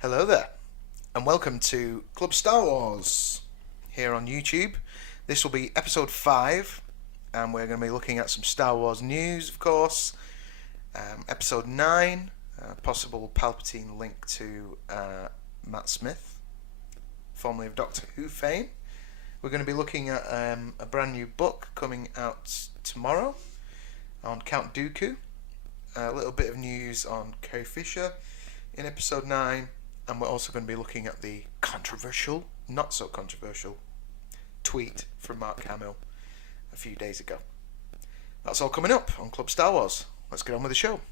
Hello there, and welcome to Club Star Wars here on YouTube. This will be episode 5, and we're going to be looking at some Star Wars news, of course. Episode 9, possible Palpatine link to Matt Smith, formerly of Doctor Who fame. We're going to be looking at a brand new book coming out tomorrow on Count Dooku. A little bit of news on Carrie Fisher in episode 9. And we're also going to be looking at the controversial, not so controversial, tweet from Mark Hamill a few days ago. That's all coming up on Club Star Wars. Let's get on with the show.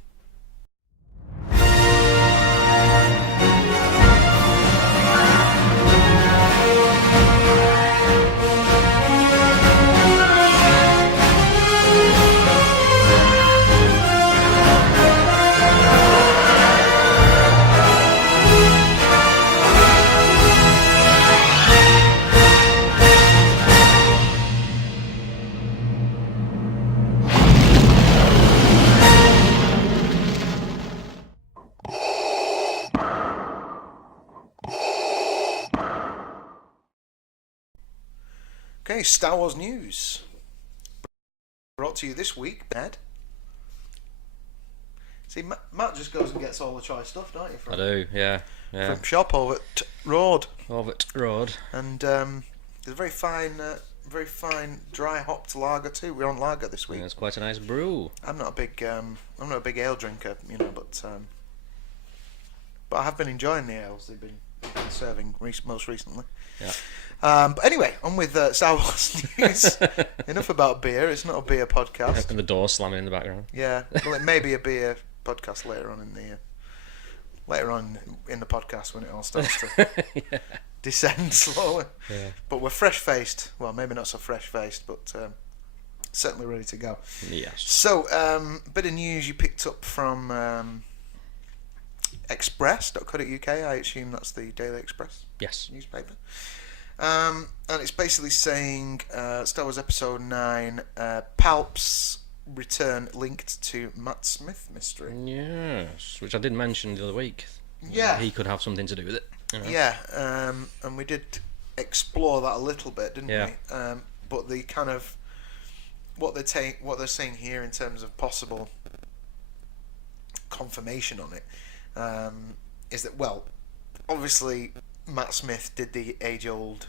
Okay, Star Wars news. Brought to you this week, Ed. See, Matt just goes and gets all the choice stuff, don't you? I do, yeah. From shop over at Road. And there's a very fine dry hopped lager too. We're on lager this week. Yeah, it's quite a nice brew. I'm not a big ale drinker, but I have been enjoying the ales they've been serving most recently. Yeah. But anyway, on with Star Wars news. Enough about beer. It's not a beer podcast. And the door slamming in the background. Yeah. Well, it may be a beer podcast later on in the podcast when it all starts to descend slowly. Yeah. But we're fresh-faced. Well, maybe not so fresh-faced, but certainly ready to go. Yes. So, bit of news you picked up from express.co.uk. I assume that's the Daily Express newspaper. And it's basically saying Star Wars Episode 9, Palp's return linked to Matt Smith mystery. Yes, which I did mention the other week. Yeah. He could have something to do with it. You know? Yeah, and we did explore that a little bit, didn't Yeah. we? But the kind of what they're saying here in terms of possible confirmation on it is that, well, obviously Matt Smith did the age-old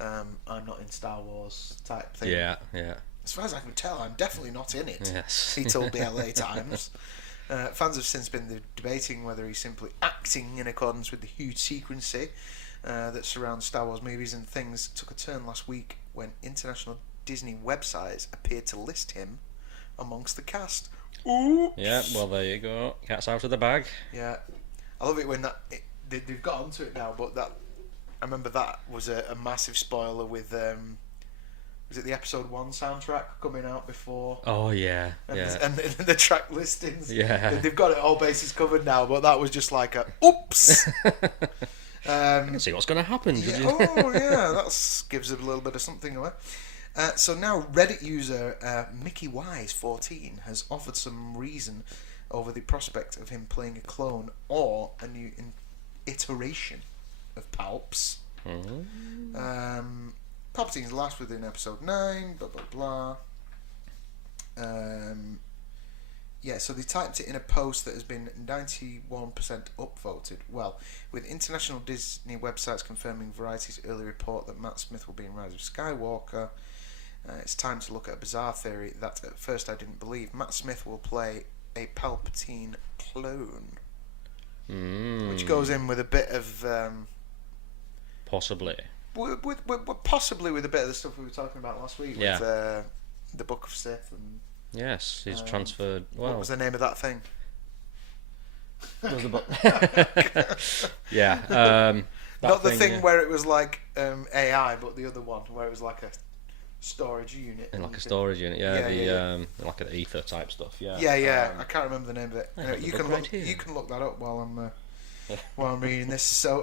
I'm not in Star Wars type thing. Yeah, yeah. As far as I can tell, I'm definitely not in it. Yes. He told the LA Times. Fans have since been debating whether he's simply acting in accordance with the huge secrecy that surrounds Star Wars movies, and things took a turn last week when international Disney websites appeared to list him amongst the cast. Oops. Yeah, well, there you go. Cat's out of the bag. Yeah. I love it when they've got onto it now, but I remember that was a massive spoiler with was it the episode 1 soundtrack coming out before? Oh, yeah, And the track listings. Yeah. They've got it all bases covered now, but that was just like a oops. See what's going to happen. Yeah, Did you? oh yeah, that gives it a little bit of something away. So now Reddit user Mickey Wise 14 has offered some reason over the prospect of him playing a clone or a new iteration of Palps. Palpatine's last within episode 9, blah blah blah. Yeah, so they typed it in a post that has been 91% upvoted. Well, with international Disney websites confirming Variety's early report that Matt Smith will be in Rise of Skywalker, it's time to look at a bizarre theory that at first I didn't believe. Matt Smith will play a Palpatine clone, which goes in with a bit of Possibly. possibly with a bit of the stuff we were talking about last week with the Book of Sith and Yes, he's transferred. Well, what was the name of that thing? Yeah. Not the thing where it was like AI, but the other one where it was like a storage unit. In like a storage unit, like an ether type stuff, yeah. Yeah. I can't remember the name of it. You you can look that up while I'm reading this. So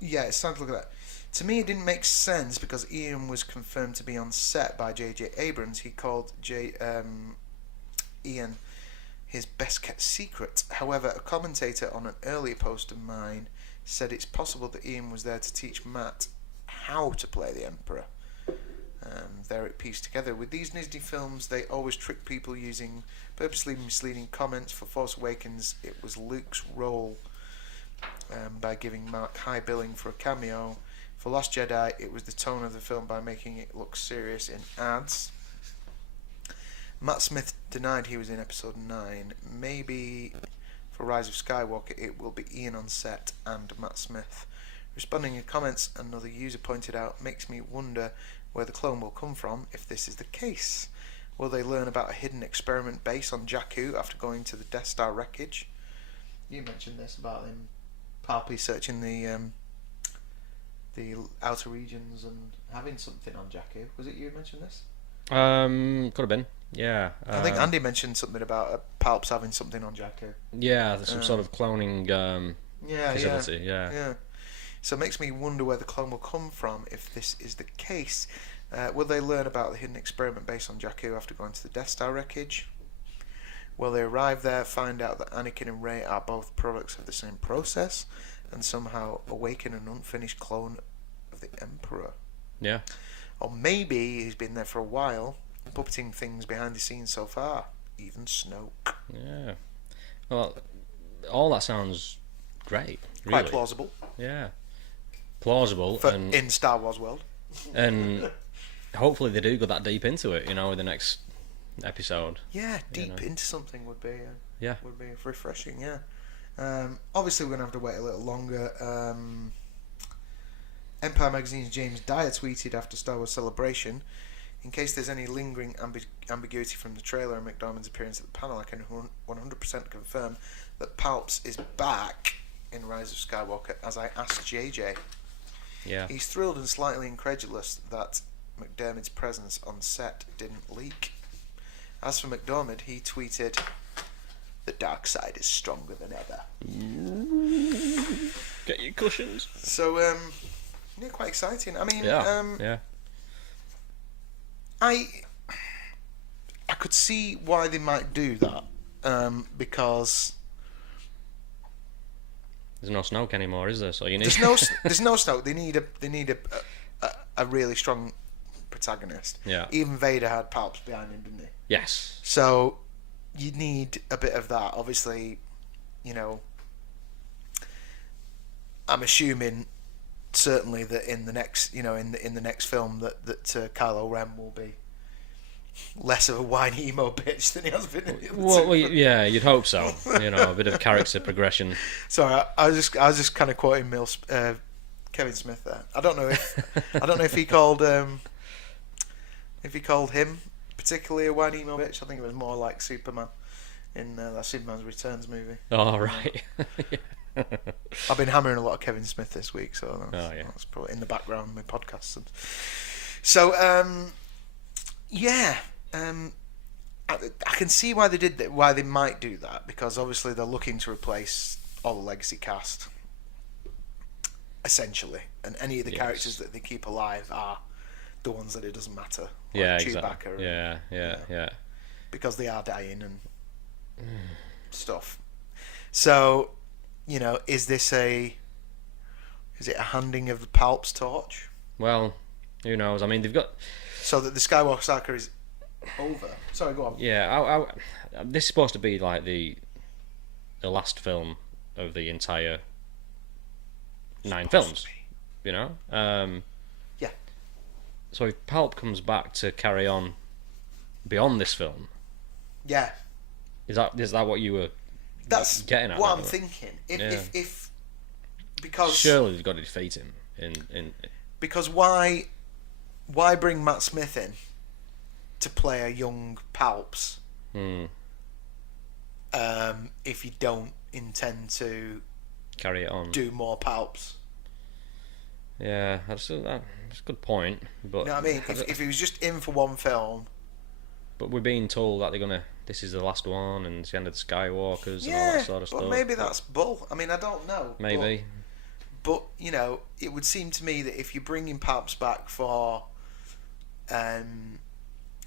it's time to look at that. To me, it didn't make sense because Ian was confirmed to be on set by J.J. Abrams. He called Ian his best kept secret. However, a commentator on an earlier post of mine said it's possible that Ian was there to teach Matt how to play the Emperor. There it pieced together. With these Disney films, they always trick people using purposely misleading comments. For Force Awakens, it was Luke's role by giving Mark high billing for a cameo. For Last Jedi, it was the tone of the film by making it look serious in ads. Matt Smith denied he was in Episode 9. Maybe for Rise of Skywalker, it will be Ian on set and Matt Smith. Responding to comments, another user pointed out, makes me wonder where the clone will come from if this is the case. Will they learn about a hidden experiment base on Jakku after going to the Death Star wreckage? You mentioned this about him palpably searching the outer regions and having something on Jakku. Was it you who mentioned this? Could have been. Yeah. I think Andy mentioned something about Palps having something on Jakku. Yeah, there's some sort of cloning facility. Yeah. So it makes me wonder where the clone will come from if this is the case. Will they learn about the hidden experiment base on Jakku after going to the Death Star wreckage? Will they arrive there, find out that Anakin and Rey are both products of the same process, and somehow awaken an unfinished clone of the Emperor? Yeah. Or maybe he's been there for a while, puppeting things behind the scenes so far, even Snoke. Yeah. Well, all that sounds great. Really. Quite plausible. Yeah. Plausible. In Star Wars world. And hopefully they do go that deep into it, with the next episode. Yeah, deep into something would be yeah, would be refreshing. Yeah. Obviously we're gonna have to wait a little longer. Empire Magazine's James Dyer tweeted after Star Wars Celebration, in case there's any lingering ambiguity from the trailer and McDormand's appearance at the panel, I can 100% confirm that Palps is back in Rise of Skywalker, as I asked JJ. Yeah. He's thrilled and slightly incredulous that McDermott's presence on set didn't leak. As for McDormand, he tweeted, "The dark side is stronger than ever." Get your cushions. So, yeah, quite exciting. I mean, yeah. I could see why they might do that, because there's no Snoke anymore, is there? So you need there's no Snoke. They need a really strong protagonist. Yeah. Even Vader had Palps behind him, didn't he? Yes. So you need a bit of that. Obviously, I'm assuming certainly that in the next, in the next film that Kylo Ren will be less of a whiny emo bitch than he has been in the other two. Well, yeah, you'd hope so. A bit of character progression. Sorry, I was just kind of quoting Kevin Smith there. I don't know if he called him particularly a whiny emo bitch. I think it was more like Superman in that Superman's Returns movie. Oh right. Yeah. I've been hammering a lot of Kevin Smith this week, so that's probably in the background of my podcasts. So I can see why they did that, why they might do that, because obviously they're looking to replace all the legacy cast, essentially, and any of the characters that they keep alive are the ones that it doesn't matter. Like Chewbacca. Exactly. Yeah. Because they are dying and stuff. So, is it a handing of the Palps torch? Well, who knows? I mean, they've got so that the Skywalker saga is over. Sorry, go on. Yeah, this is supposed to be like the last film of the entire 9 films. Yeah. So if Palp comes back to carry on beyond this film, yeah, is that what you were? That's getting at. What I'm thinking. If because surely they've got to defeat him in. Because why bring Matt Smith in to play a young Palps? If you don't intend to carry it on, do more Palps. Yeah, that's a good point. But you know what I mean? If he was just in for one film. But we're being told that this is the last one and it's the end of the Skywalkers and all that sort of stuff. But maybe that's bull. I mean, I don't know. Maybe. But it would seem to me that if you're bringing Palps back for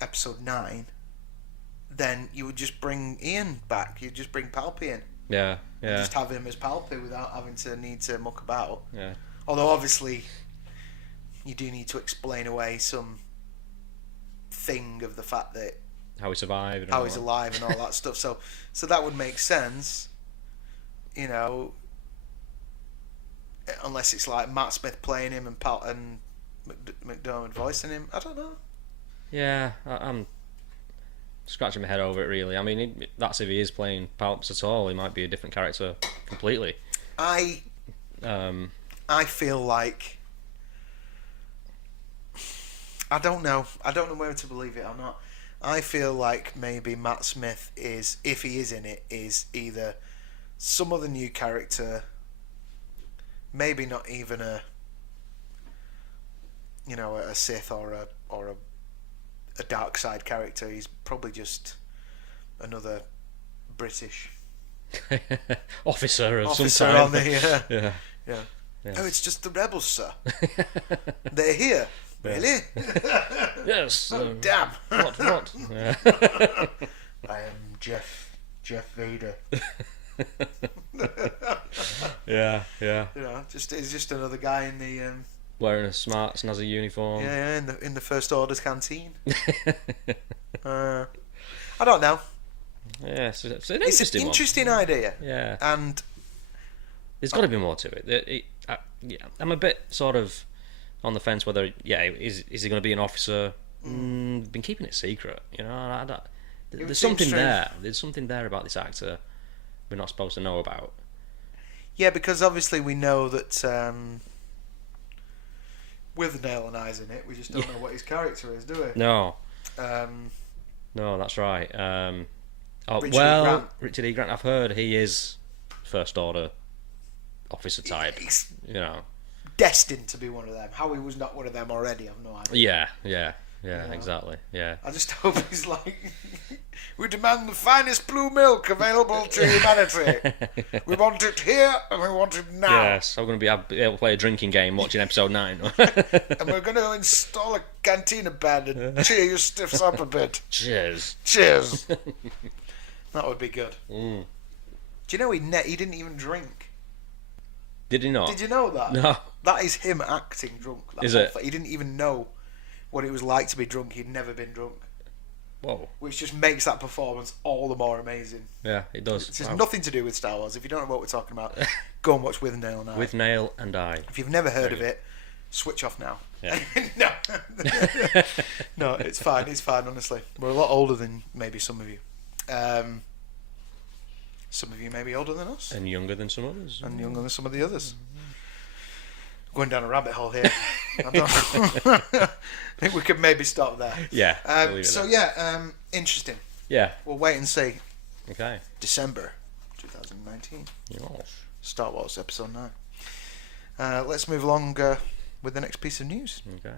Episode 9, then you would just bring Ian back. You'd just bring Palpy in. Yeah, And yeah, just have him as Palpy without having to need to muck about. yeah. Although obviously, you do need to explain away some thing of the fact that How he survived. And how all he's that. alive and all that stuff. So that would make sense, you know, unless it's like Matt Smith playing him and McDermott voicing him. I don't know. Yeah, I'm scratching my head over it. Really, I mean, that's if he is playing Palps at all. He might be a different character completely. I feel like I don't know whether to believe it or not. I feel like maybe Matt Smith is, if he is in it, is either some other new character, maybe not even a Sith or a dark side character. He's probably just another British Officer of some officer kind. on the Yeah. yeah. Yes. Oh, it's just the rebels, sir. They're here. Really? Yes. Oh, damn. What? Yeah. I am Jeff Vader. Yeah. You know, he's just another guy in the Wearing a smart, snazzy uniform. yeah, in the First Order's canteen. I don't know. Yeah, it's an It's interesting an one. interesting idea. Yeah. And There's got to be more to it. Yeah, I'm a bit sort of on the fence whether, is he going to be an officer? Been keeping it secret, you know. There's something strange. there. There's something there about this actor we're not supposed to know about. yeah, because obviously we know that with Nail and Eyes in it, we just don't know what his character is, do we? No, Um, no, that's right. Richard E. Grant. Richard E. Grant. I've heard he is First Order officer type. he's You know. destined to be one of them. How he was not one of them already, I've no idea. Yeah, exactly. Yeah. I just hope he's like, we demand the finest blue milk available to humanity. We want it here and we want it now. Yes, I'm going to be able to play a drinking game watching episode 9. And we're going to install a cantina bed and cheer you stiffs up a bit. Cheers. Cheers. That would be good. Mm. Do you know he didn't even drink? Did he not? Did you know that? No. That is him acting drunk. Is it? He didn't even know what it was like to be drunk. He'd never been drunk. Whoa. Which just makes that performance all the more amazing. Yeah, it does. This has Wow. nothing to do with Star Wars. If you don't know what we're talking about, go and watch With Nail and Eye. With Nail and I. If you've never heard Very of it, switch off now. Yeah. No. No, it's fine. It's fine, honestly. We're a lot older than maybe some of you. Some of you may be older than us. And younger than some others. And younger than some of the others. Going down a rabbit hole here. I think we could maybe stop there. Yeah. we'll leave it So there. interesting. Yeah. We'll wait and see. Okay. December 2019. Yes. Star Wars Episode 9. Let's move along with the next piece of news. Okay.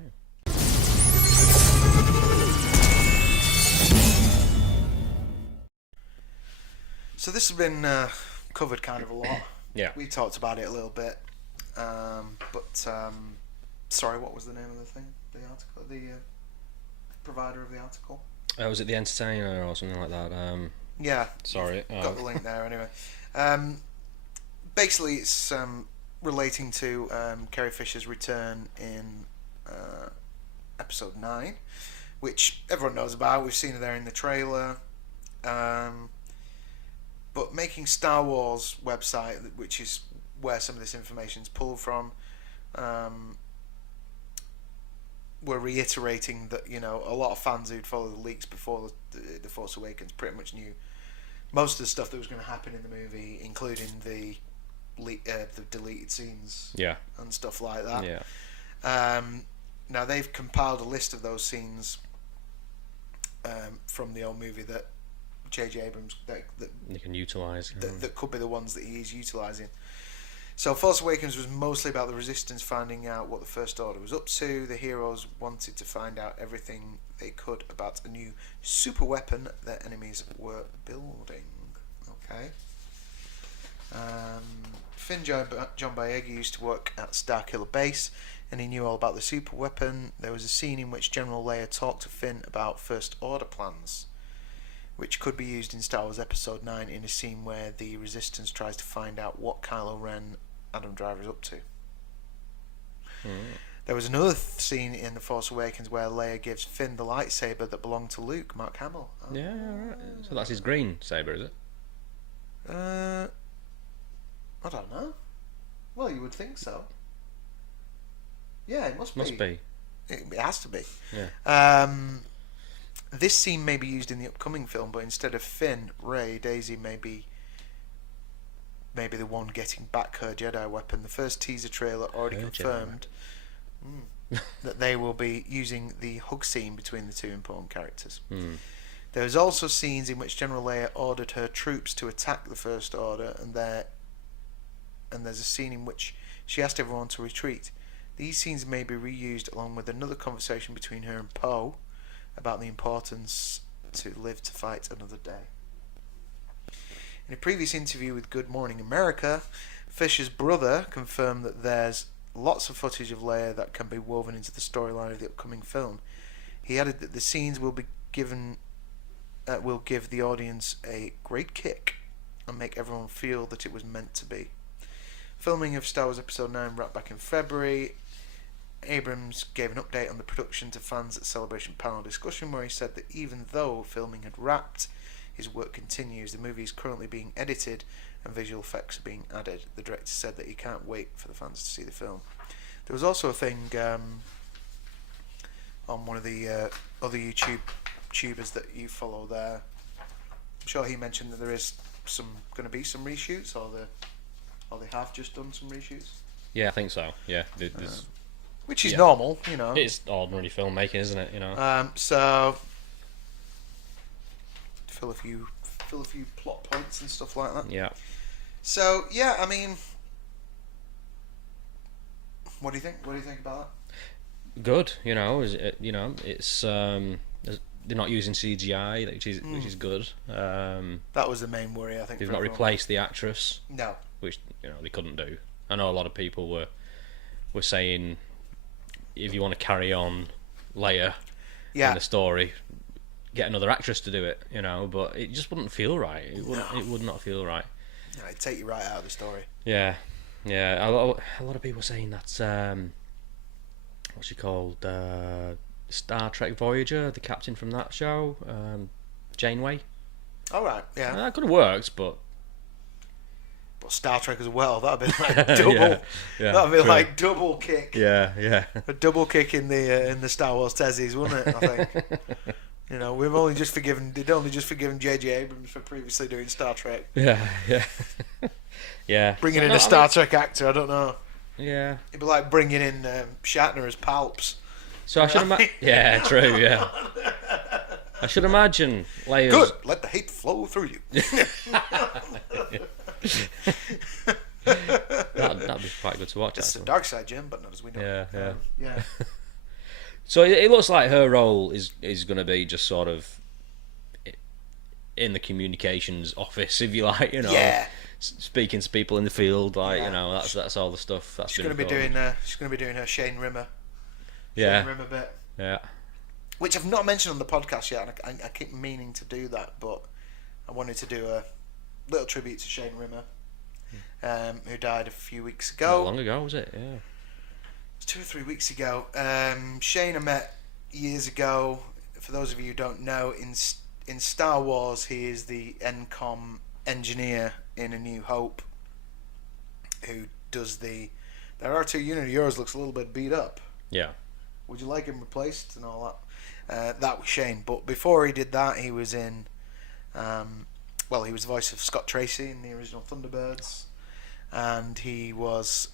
So this has been covered kind of a lot. Yeah. We talked about it a little bit. Sorry, what was the name of the thing? The article? The provider of the article? Was it The Entertainer or something like that? Yeah. Sorry. Got the link there anyway. Basically, it's relating to Carrie Fisher's return in episode 9, which everyone knows about. We've seen her there in the trailer. But making Star Wars website, which is where some of this information is pulled from, were reiterating that, you know, a lot of fans who'd followed the leaks before the Force Awakens pretty much knew most of the stuff that was going to happen in the movie, including the deleted scenes, Yeah. and stuff like that. Yeah. Now they've compiled a list of those scenes from the old movie that J.J. Abrams that You can utilise. that could be the ones that he's utilising. So Force Awakens was mostly about the Resistance finding out what the First Order was up to. The heroes wanted to find out everything they could about a new super weapon their enemies were building. Okay. Finn John Boyega used to work at Starkiller Base, and he knew all about the super weapon. There was a scene in which General Leia talked to Finn about First Order plans. which could be used in Star Wars Episode 9 in a scene where the Resistance tries to find out what Kylo Ren Adam Driver is up to. There was another scene in The Force Awakens where Leia gives Finn the lightsaber that belonged to Luke, Mark Hamill. Oh. Yeah, right. So that's his green saber, is it? I don't know. Well, you would think so. Yeah, it must be. It has to be. Yeah. This scene may be used in the upcoming film, but instead of Finn, Rey, Daisy may be the one getting back her Jedi weapon. The first teaser trailer already confirmed that they will be using the hug scene between the two important characters. There's also scenes in which General Leia ordered her troops to attack the First Order, and there's a scene in which she asked everyone to retreat. These scenes may be reused along with another conversation between her and Poe about the importance to live to fight another day. In a previous interview with Good Morning America, Fisher's brother confirmed that there's lots of footage of Leia that can be woven into the storyline of the upcoming film. He added that the scenes will give the audience a great kick and make everyone feel that it was meant to be. Filming of Star Wars Episode 9 wrapped back in February. Abrams gave an update on the production to fans at Celebration panel discussion, where he said that even though filming had wrapped, his work continues. The movie is currently being edited and visual effects are being added. The director said that he can't wait for the fans to see the film. There was also a thing on one of the other YouTubers that you follow there. I'm sure he mentioned that there is going to be some reshoots, or they have just done some reshoots. Yeah, I think so. Yeah, there's which is normal, you know. It's ordinary filmmaking, isn't it? You know. So fill a few plot points and stuff like that. Yeah. So yeah, I mean, what do you think? What do you think about that? Good. You know, it's they're not using CGI, which is good. That was the main worry, I think. They've not replaced the actress. No. Which they couldn't do. I know a lot of people were saying, if you want to carry on Leia in the story, get another actress to do it, but it just wouldn't feel right. It would not feel right. No, it'd take you right out of the story. Yeah. A lot of people are saying that what's she called? Star Trek Voyager, the captain from that show, Janeway. All right, yeah. That could have worked, but Star Trek as well. That'd be like double. yeah, that'd be like double kick. Yeah. A double kick in the Star Wars Tezzies, wouldn't it? I think. They'd only just forgiven J.J. Abrams for previously doing Star Trek. Yeah. Yeah. Bringing in a Star Trek actor, I don't know. Yeah. It'd be like bringing in Shatner as Palps. So I should imagine. Yeah, true. Yeah. I should imagine Leia's. Good. Let the hate flow through you. That'd be quite good to watch. It's the dark side, Jim, but not as we know. Yeah. So it looks like her role is going to be just sort of in the communications office, if you like, speaking to people in the field, that's all the stuff. She's going to be doing her Shane Rimmer. Shane Rimmer bit. Yeah. Which I've not mentioned on the podcast yet, and I keep meaning to do that, but I wanted to do a little tribute to Shane Rimmer, who died a few weeks ago. Not long ago, was it? Yeah. 2 or 3 weeks ago. Shane I met years ago. For those of you who don't know, in Star Wars, he is the NCOM engineer in A New Hope, who does the R2 unit of yours looks a little bit beat up. Yeah. Would you like him replaced and all that? That was Shane. But before he did that, he was in. He was the voice of Scott Tracy in the original Thunderbirds, and he was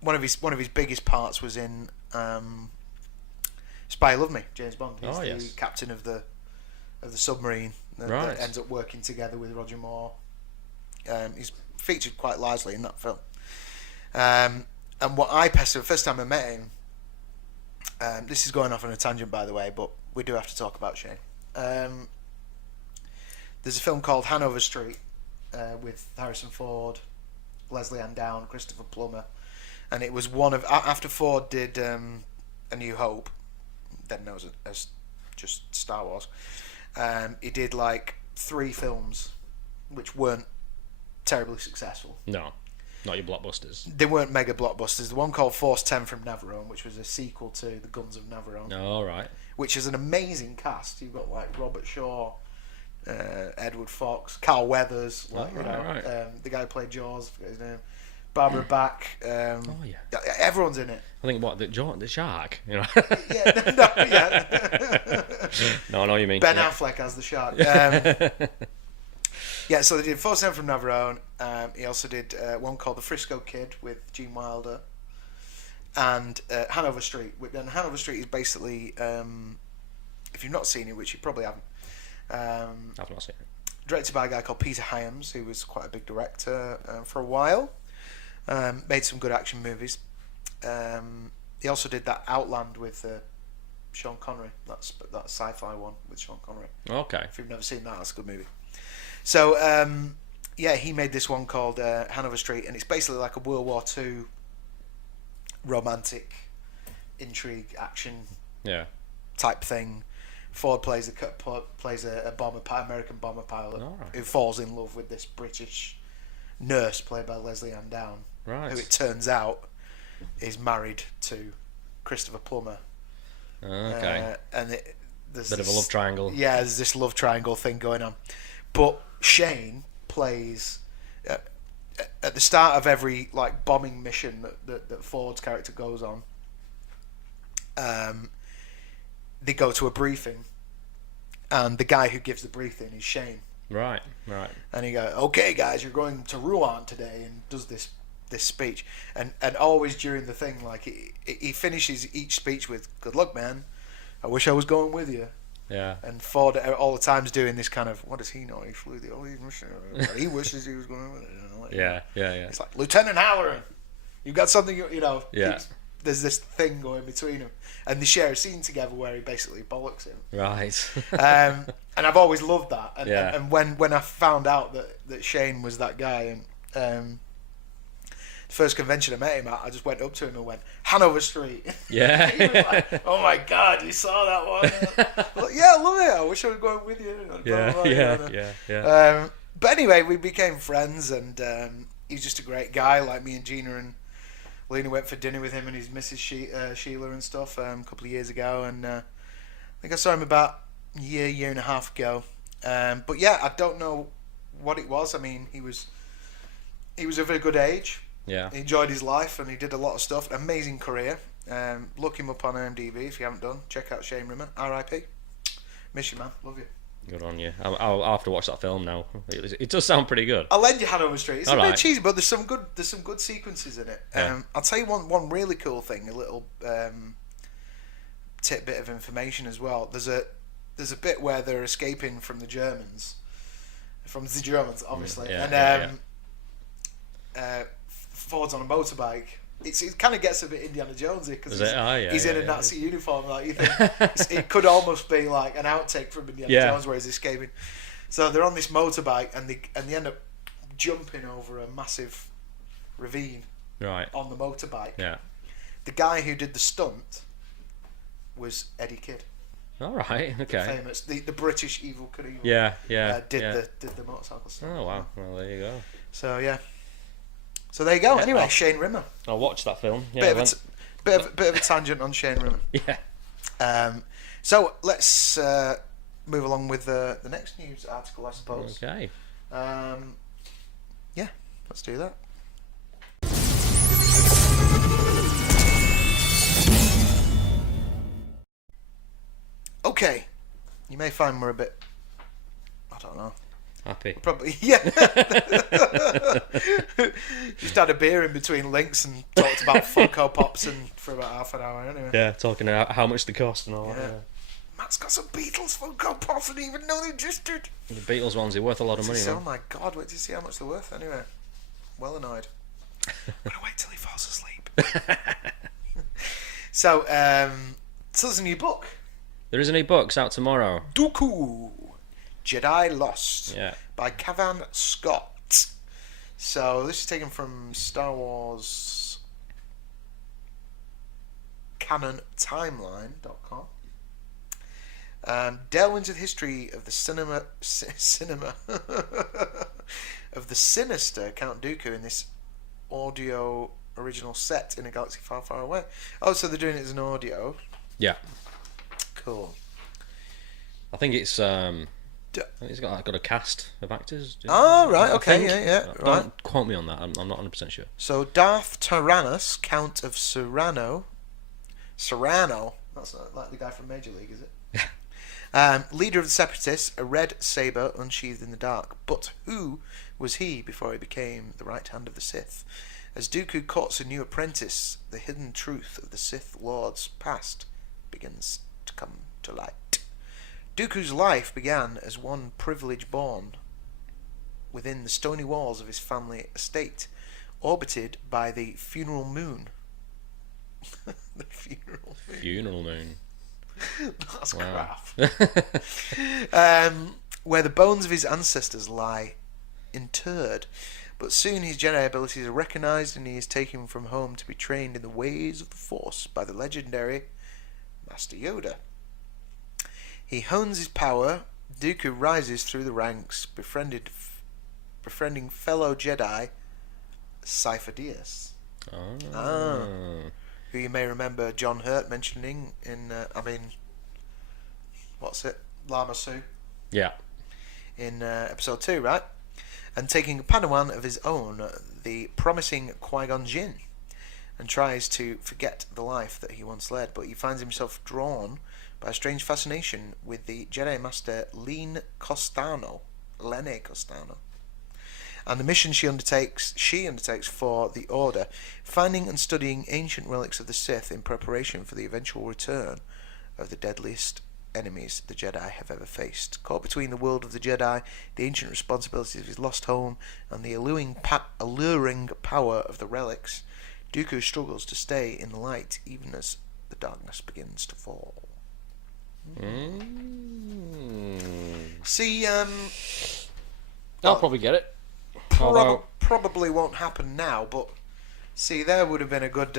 one of his biggest parts was in Spy Love Me, James Bond. He's the captain of the submarine that ends up working together with Roger Moore. He's featured quite largely in that film. And what the first time I met him, this is going off on a tangent, by the way, but we do have to talk about Shane. There's a film called Hanover Street with Harrison Ford, Leslie Ann Down, Christopher Plummer, and it was one of after Ford did A New Hope, then known as just Star Wars. He did like 3 films, which weren't terribly successful. No, not your blockbusters. They weren't mega blockbusters. The one called Force 10 from Navarone, which was a sequel to The Guns of Navarone. Oh, all right. Which is an amazing cast. You've got like Robert Shaw, Edward Fox, Carl Weathers, the guy who played Jaws, I forget his name. Barbara Bach. Oh yeah. Everyone's in it. I think the shark. You know. No, I know what you mean. Ben Affleck as the shark. Yeah, so they did Force 10 from Navarone. He also did one called The Frisco Kid with Gene Wilder. And Hanover Street. And Hanover Street is basically, if you've not seen it, which you probably haven't, I've not seen it. directed by a guy called Peter Hyams, who was quite a big director for a while. Made some good action movies. He also did that Outland with Sean Connery. That's that sci-fi one with Sean Connery. Okay. If you've never seen that, that's a good movie. So yeah, he made this one called Hanover Street, and it's basically like a World War II romantic intrigue action type thing. Ford plays a American bomber pilot who falls in love with this British nurse played by Leslie Ann Down, who it turns out is married to Christopher Plummer. Okay. And there's bit of a love triangle. Yeah, there's this love triangle thing going on. But Shane plays at the start of every like bombing mission that Ford's character goes on. They go to a briefing, and the guy who gives the briefing is Shane. Right. And he goes, "Okay, guys, you're going to Rouen today," and does this speech. And always during the thing, like he finishes each speech with, "Good luck, man. I wish I was going with you." Yeah. And Ford all the time's doing this kind of, what does he know? He flew the only mission. He wishes he was going with it. You know, like, Yeah. It's like, Lieutenant Halloran, you've got something, you know. Yeah. There's this thing going between them. And they share a scene together where he basically bollocks him. Right. And I've always loved that. And, Yeah. and when I found out that Shane was that guy, and the first convention I met him at, I just went up to him and went, "Hanover Street." Yeah. He was like, "Oh my God, you saw that one?" I was like, "Yeah, I love it. I wish I was going with you." Yeah. But anyway, we became friends, and he's just a great guy. Like me and Gina and Lena went for dinner with him and his Mrs. Sheila and stuff a couple of years ago, and I think I saw him about a year and a half ago. But yeah, I don't know what it was. I mean, he was of a good age. Yeah. He enjoyed his life and he did a lot of stuff. Amazing career. Look him up on IMDb if you haven't done. Check out Shane Rimmer. R.I.P. Miss you, man. Love you. Good on you. I'll have to watch that film now. It does sound pretty good. I'll lend you Hanover Street. It's All a right. bit cheesy, but there's some good sequences in it. Yeah. I'll tell you one really cool thing, a little tidbit of information as well. There's a bit where they're escaping from the Germans, obviously, Ford's on a motorbike. It kind of gets a bit Indiana Jonesy because he's in a Nazi uniform. Like you think it could almost be like an outtake from Indiana Jones where he's escaping. So they're on this motorbike and they end up jumping over a massive ravine on the motorbike. Yeah. The guy who did the stunt was Eddie Kidd. All right. Okay. Famous, the British Evil Knievel. Did the motorcycle stunt. Oh wow. Well, there you go. So yeah. So there you go. Anyway, Shane Rimmer. I'll watch that film. Yeah. Bit of a tangent on Shane Rimmer. Yeah. So let's move along with the next news article, I suppose. Okay. Yeah, let's do that. Okay, you may find we're a bit, I don't know. Happy. Probably, yeah. Just had a beer in between links and talked about Funko Pops for about half an hour anyway. Yeah, talking about how much they cost and all that. Yeah. Matt's got some Beatles Funko Pops and didn't even know they existed. The Beatles ones, they're worth a lot of money. Oh my God, wait to see how much they're worth anyway. Well annoyed. I'm going to wait till he falls asleep. So there's a new book. There is a new book. It's out tomorrow. Dooku. Jedi Lost by Cavan Scott. So this is taken from Star Wars Canon Timeline.com. Delve into the history of the cinema of the sinister Count Dooku in this audio original set in a galaxy far, far away. Oh, so they're doing it as an audio. Yeah. Cool. I think it's got a cast of actors. Oh, right, I okay, think. yeah, Don't right. quote me on that. I'm not 100% sure. So Darth Tyrannus, Count of Serrano. That's not like the guy from Major League, is it? Leader of the Separatists, a red saber unsheathed in the dark. But who was he before he became the right hand of the Sith? As Dooku courts a new apprentice, the hidden truth of the Sith Lord's past begins to come to light. Dooku's life began as one privilege born within the stony walls of his family estate, orbited by the funeral moon. The funeral moon. Funeral moon. That's Wow. crap. Where the bones of his ancestors lie interred. But soon his Jedi abilities are recognised and he is taken from home to be trained in the ways of the Force by the legendary Master Yoda. He hones his power. Dooku rises through the ranks, befriending fellow Jedi Cypher Dyas. Who you may remember John Hurt mentioning in, Lama Su Yeah. in episode 2, right? And taking a Padawan of his own, the promising Qui-Gon Jinn, and tries to forget the life that he once led, but he finds himself drawn by a strange fascination with the Jedi Master Lene Costano, and the mission she undertakes for the Order, finding and studying ancient relics of the Sith in preparation for the eventual return of the deadliest enemies the Jedi have ever faced. Caught between the world of the Jedi, the ancient responsibilities of his lost home, and the alluring power of the relics, Dooku struggles to stay in the light even as the darkness begins to fall. See, I'll probably get it. Although, probably won't happen now, but see, there would have been a good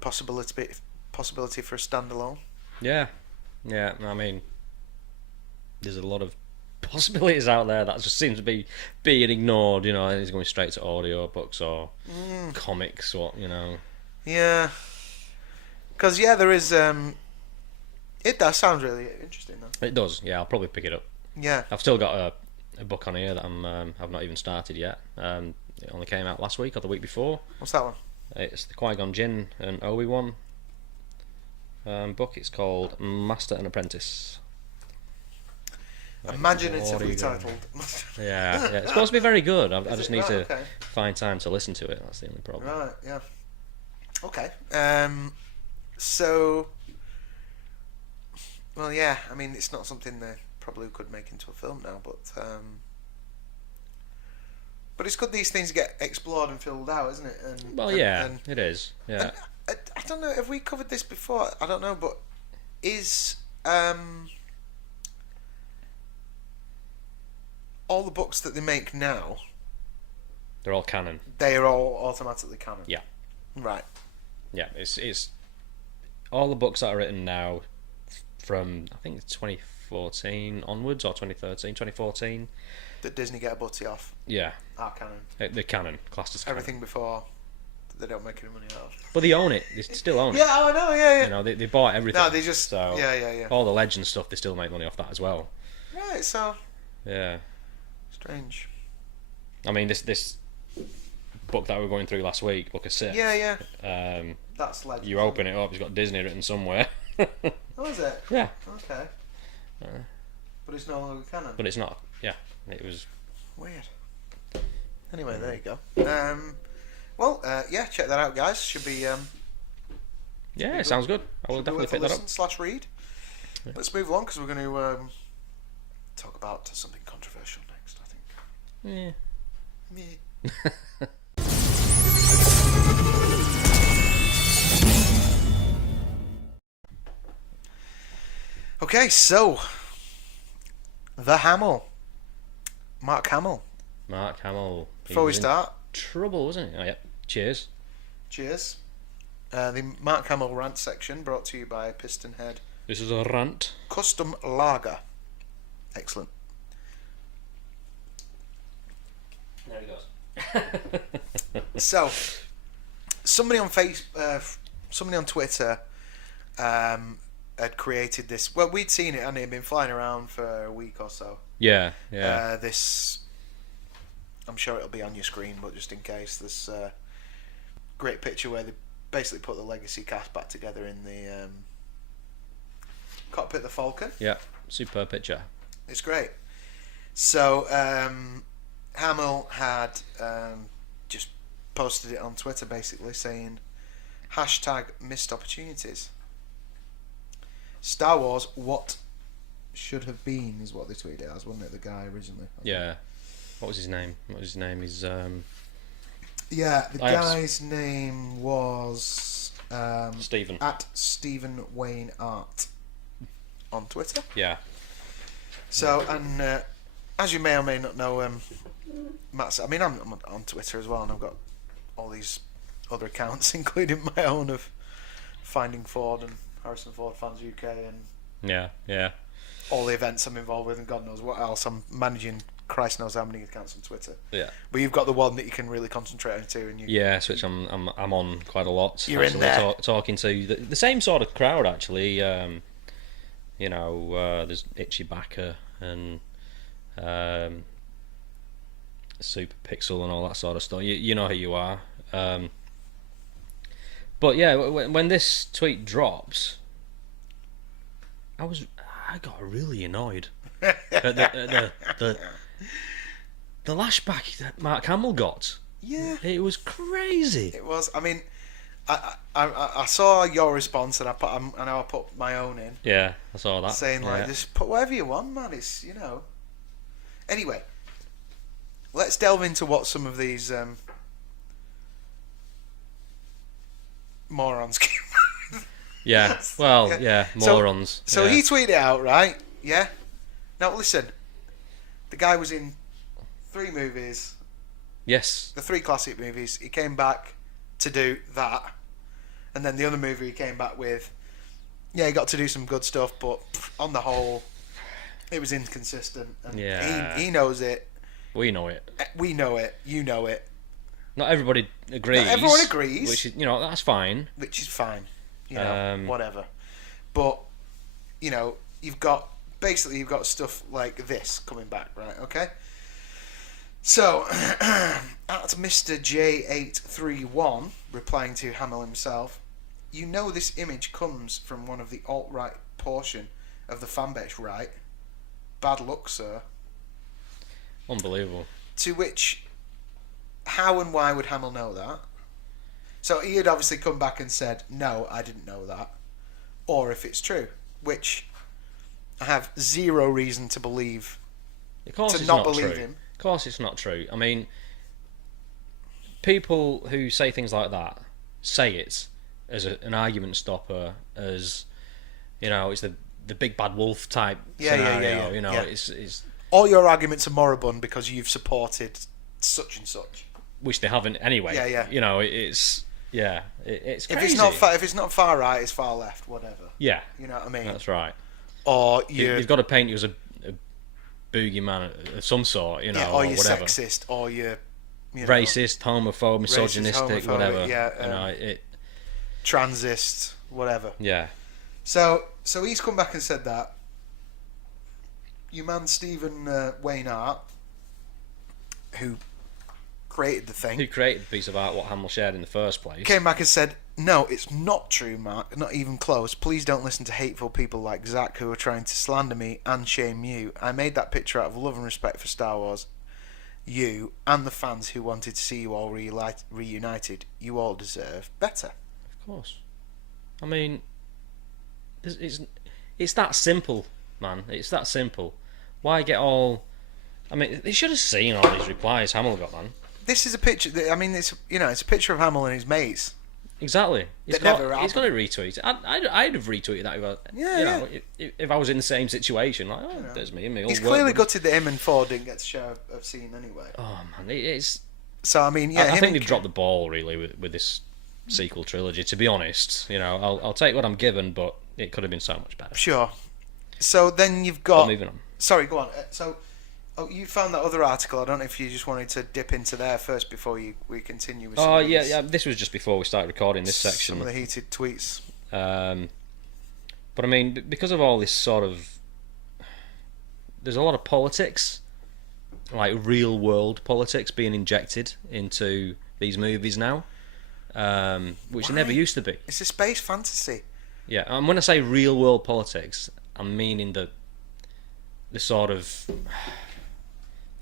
possibility for a standalone. yeah. I mean, there's a lot of possibilities out there that just seem to be being ignored. You know, it's going straight to audio books or comics, or Yeah, because there is. It does sound really interesting, though. It does. Yeah, I'll probably pick it up. Yeah. I've still got a book on here that I've not even started yet. It only came out last week or the week before. What's that one? It's the Qui-Gon Jinn and Obi-Wan book. It's called Master and Apprentice. Imaginatively Audio. titled. Yeah. It's supposed to be very good. I just need to okay. find time to listen to it. That's the only problem. Right, yeah. Okay. So, well, yeah, I mean, it's not something they probably could make into a film now, but it's good these things get explored and filled out, isn't it? And it is. Yeah. I don't know, have we covered this before? I don't know, but is all the books that they make now, They're all canon. they are all automatically canon? Yeah. Right. Yeah, it's all the books that are written now from, I think, 2014 onwards, or 2014. That Disney get a butty off Yeah, are canon. the canon, classed as canon. Everything before they don't make any money out of. But they own it. They still own it. Yeah, I know. Yeah. You know, they bought everything. No, they just so yeah. all the legend stuff, they still make money off that as well. Right. So Yeah. strange. I mean, this book that we were going through last week, Book of Sith. Yeah. Um, That's legend. you open it up, it's got Disney written somewhere. Oh, is it? Yeah. Okay. But it's no longer canon. But it's not. Yeah. It was. Weird. Anyway, there you go. Well, yeah, check that out, guys. Should be. Yeah, it sounds good. I will should be definitely worth a pick that up. listen / read. Yeah. Let's move along because we're going to talk about something controversial next. I think. Yeah. Okay, so the Hamill, Mark Hamill. Mark Hamill. He Before we was in start, trouble, wasn't he? Oh, yeah. Cheers. cheers. The Mark Hamill rant section brought to you by Pistonhead This is a rant. Custom lager. Excellent. There he goes. So, somebody on somebody on Twitter, had created this. Well, we'd seen it and it had been flying around for a week or so. Yeah. This, I'm sure it'll be on your screen, but just in case, this great picture where they basically put the Legacy cast back together in the cockpit of the Falcon. Yeah, superb picture. It's great. So, Hamill had just posted it on Twitter basically saying #missed opportunities. Star Wars, what should have been is what they tweeted as, wasn't it? The guy originally. Yeah. What was his name? He's Yeah, the guy's name was Stephen. at Stephen Wayne Art on Twitter. Yeah. So, and as you may or may not know, Matt, I mean, I'm on Twitter as well, and I've got all these other accounts, including my own of Finding Ford and Harrison Ford Fans UK, and Yeah. all the events I'm involved with, and God knows what else. I'm managing Christ knows how many accounts on Twitter. Yeah. But you've got the one that you can really concentrate on too, and you. Yes, which I'm on quite a lot. You're in there. Talking to the same sort of crowd actually. There's Itchy Backer and Super Pixel and all that sort of stuff. You know who you are. But yeah, when this tweet drops, I got really annoyed at the lashback that Mark Hamill got. Yeah, it was crazy. it was. I mean, I saw your response, and I know I put my own in. Yeah, I saw that. Saying like, just put whatever you want, man. It's Anyway, let's delve into what some of these morons came. Yeah. Well, yeah, morons. So yeah. he tweeted out, right? Yeah. Now listen, the guy was in 3 movies. Yes. The 3 classic movies. He came back to do that, and then the other movie he came back with. Yeah, he got to do some good stuff, but on the whole, it was inconsistent. And Yeah. he knows it. We know it. We know it. You know it. Not everybody agrees. Not everyone agrees. Which is, that's fine. Which is fine. Whatever. But, you've got stuff like this coming back, right? Okay? So, at Mr. J831, replying to Hamill himself, this image comes from one of the alt-right portion of the fanbase, right? Bad luck, sir. Unbelievable. To which, how and why would Hamill know that? So he had obviously come back and said, no, I didn't know that. Or if it's true, which I have zero reason to believe, to not believe him. Of course it's not true. I mean, people who say things like that say it as an argument stopper, as, it's the big bad wolf type scenario. Yeah. It's all your arguments are moribund because you've supported such and such. Which they haven't anyway. Yeah. It's crazy. If it's not far right, it's far left. Whatever. Yeah. You know what I mean? That's right. Or you've got to paint you as a boogeyman of some sort, or or you're whatever. sexist, or you're racist, homophobe, misogynistic, homophobic, whatever. Yeah. Transist, whatever. Yeah. So he's come back and said that. Your man Stephen Wayne Art, who created the thing, Who created the piece of art what Hamill shared in the first place? came back and said, no, it's not true, Mark, not even close. Please don't listen to hateful people like Zach who are trying to slander me and shame you. I made that picture out of love and respect for Star Wars, you, and the fans who wanted to see you all reunited. You all deserve better. Of course. I mean, it's that simple, man. It's that simple. Why get all... I mean, they should have seen all these replies Hamill got, man. This is a picture. It's a picture of Hamill and his mates. Exactly. He's That got never to retweet it. I'd have retweeted that if I was in the same situation. Like, there's me. He's clearly gutted that him and Ford didn't get to share a scene anyway. Oh man, it's. So I mean, I think they've dropped the ball really with this sequel trilogy. To be honest, I'll take what I'm given, but it could have been so much better. Sure. So then you've But got. moving on. Sorry, go on. You found that other article. I don't know if you just wanted to dip into there first before we continue with some Oh of yeah, these- yeah. This was just before we started recording this section. Some of the heated tweets. But I mean, because of all this sort of, there's a lot of politics, like real world politics, being injected into these movies now, which there never used to be. It's a space fantasy. Yeah, and when I say real world politics, I'm meaning the sort of,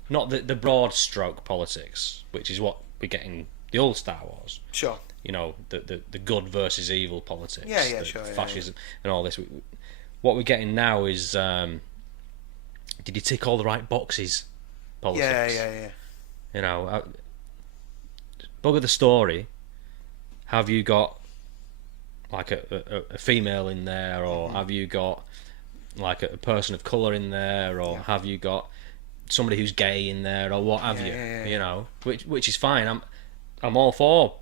not the broad stroke politics, which is what we get in the old Star Wars. Sure. You know, the good versus evil politics. Yeah, sure. Fascism and all this. What we're getting now is, did you tick all the right boxes? Politics. Yeah. You know, bugger the story. Have you got like a female in there, or have you got like a person of colour in there, or have you got somebody who's gay in there, or what have you? Yeah. You know, which is fine. I'm all for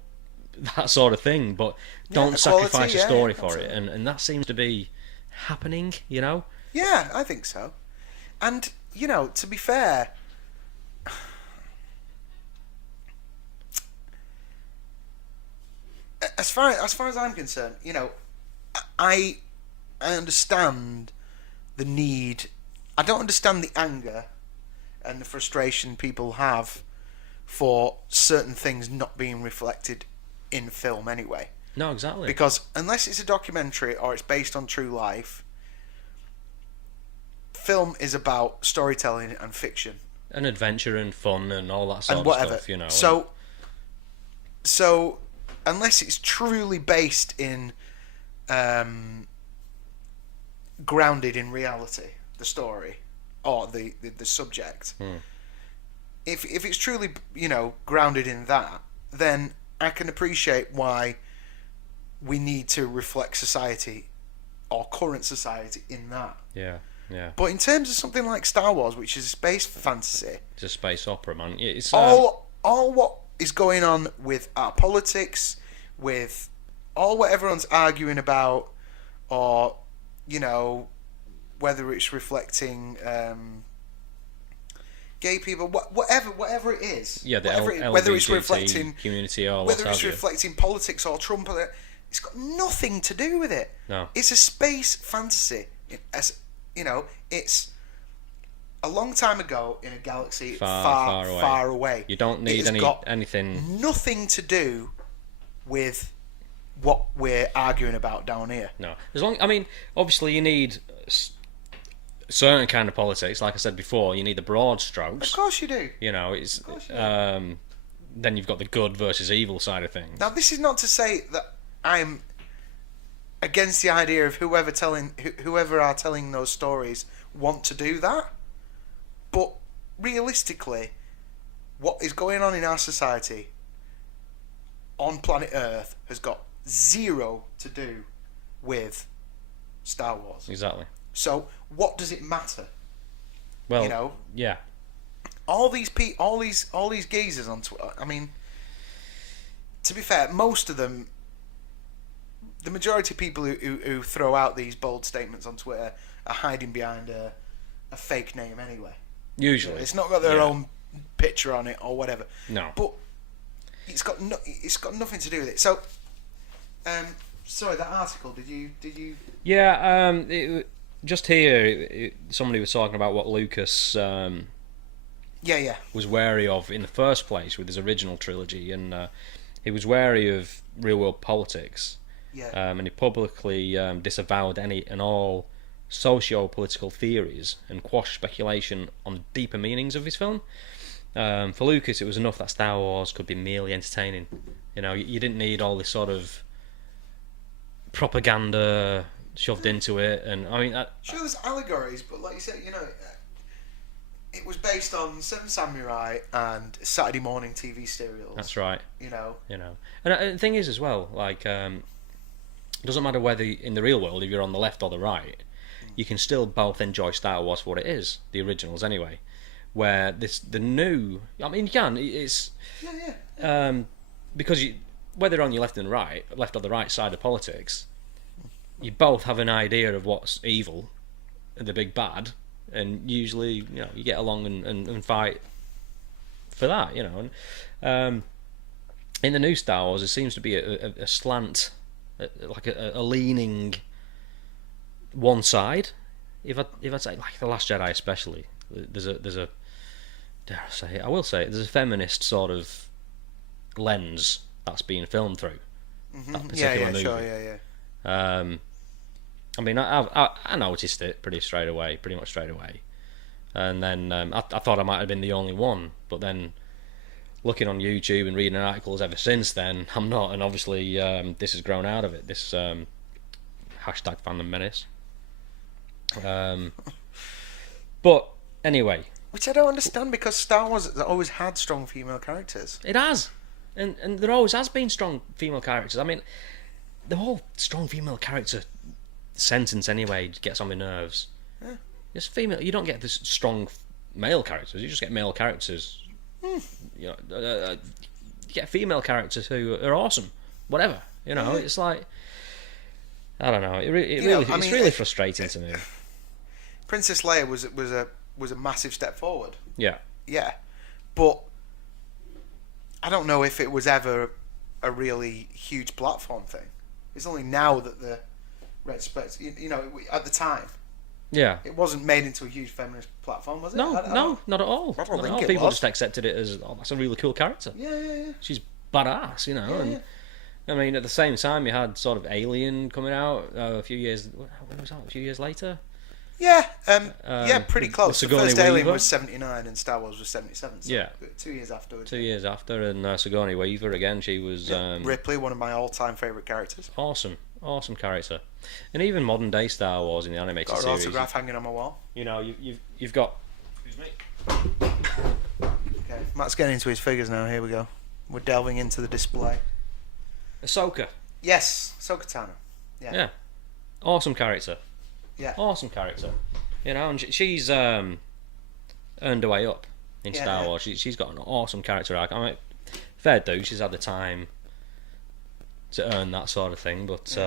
that sort of thing, but don't sacrifice a story for it, and that seems to be happening. You know. Yeah, I think so. And you know, to be fair, as far as I'm concerned, you know, I understand the need. I don't understand the anger and the frustration people have for certain things not being reflected in film anyway. No, exactly. Because unless it's a documentary or it's based on true life, film is about storytelling and fiction and adventure and fun and all that sort and of whatever. stuff, you know. So unless it's truly based in grounded in reality, the story or the subject, if it's truly, you know, grounded in that, then I can appreciate why we need to reflect society or current society in that. Yeah. But in terms of something like Star Wars, which is a space fantasy, It's a space opera, man. It's all what is going on with our politics, with all what everyone's arguing about, or you know, whether it's reflecting gay people, whatever it is. Yeah, the whether it's LGBT reflecting community or whether what it's have you. reflecting politics or Trump, it's got nothing to do with it. No. It's a space fantasy. As you know, it's a long time ago in a galaxy far away. You don't need anything. Nothing to do with what we're arguing about down here. No, I mean, obviously you need certain kind of politics. Like I said before, you need the broad strokes. Of course you do. You know, it's then you've got the good versus evil side of things. Now, this is not to say that I'm against the idea of whoever are telling those stories want to do that, but realistically, what is going on in our society on planet Earth has got zero to do with Star Wars. Exactly. So what does it matter? Well, You know, yeah. all these geezers on Twitter. I mean, to be fair, most of them, the majority of people who throw out these bold statements on Twitter are hiding behind a fake name anyway. Usually, It's not got their own picture on it or whatever. No. But it's got nothing to do with it. So, sorry, that article. Did you? Yeah. Just here, somebody was talking about what Lucas Yeah. was wary of in the first place with his original trilogy, and he was wary of real world politics. Yeah. And he publicly disavowed any and all socio-political theories and quashed speculation on the deeper meanings of his film. For Lucas, it was enough that Star Wars could be merely entertaining. You know, you didn't need all this sort of propaganda shoved into it, and I mean, Sure, there's allegories, but like you said, you know, it was based on Seven Samurai and Saturday morning TV serials. that's right. You know. And the thing is as well, like, it doesn't matter whether in the real world, if you're on the left or the right, you can still both enjoy Star Wars for what it is, the originals anyway. Where the new, I mean, you can. It's Yeah. because whether on your left or the right side of politics, you both have an idea of what's evil, the big bad, and usually you get along and fight for that, and in the new Star Wars, there seems to be a slant, like a leaning one side. If I'd say, like the Last Jedi especially, there's a dare I say it? I will say it. There's a feminist sort of lens that's being filmed through that particular movie. Sure, yeah. I mean, I noticed it pretty much straight away, and then I thought I might have been the only one, but then looking on YouTube and reading articles ever since then, I'm not, and obviously this has grown out of it. This hashtag Fandom Menace. But anyway, which I don't understand, because Star Wars has always had strong female characters. it has, and there always has been strong female characters. I mean, the whole strong female character sentence anyway gets on my nerves. Yeah. It's female. You don't get this strong male characters. You just get male characters. You get female characters who are awesome. Whatever. It's like, I don't know. It's really frustrating to me. Princess Leia was a massive step forward. Yeah. Yeah, but I don't know if it was ever a really huge platform thing. It's only now that the Red Spectre, at the time. Yeah. It wasn't made into a huge feminist platform, was it? No, not at all. I don't think it People was. just accepted it as, that's a really cool character. Yeah. She's badass, and I mean, at the same time, you had sort of Alien coming out a few years. When was that? A few years later. Yeah, pretty close. The Sigourney first Alien Weaver was 79 and Star Wars was 77. So Yeah. 2 years afterwards. 2 years after, and Sigourney Weaver again. She was Ripley, one of my all-time favourite characters. Awesome character, and even modern day Star Wars in the animated Got her series. autograph hanging on my wall. You've got. Excuse me. Okay, Matt's getting into his figures now. Here we go. We're delving into the display. Ahsoka. Yes, Ahsoka Tano. Yeah. Awesome character. Yeah. Awesome character. And she's earned her way up in Star Wars. She's got an awesome character arc. I mean, fair do. She's had the time to earn that sort of thing, but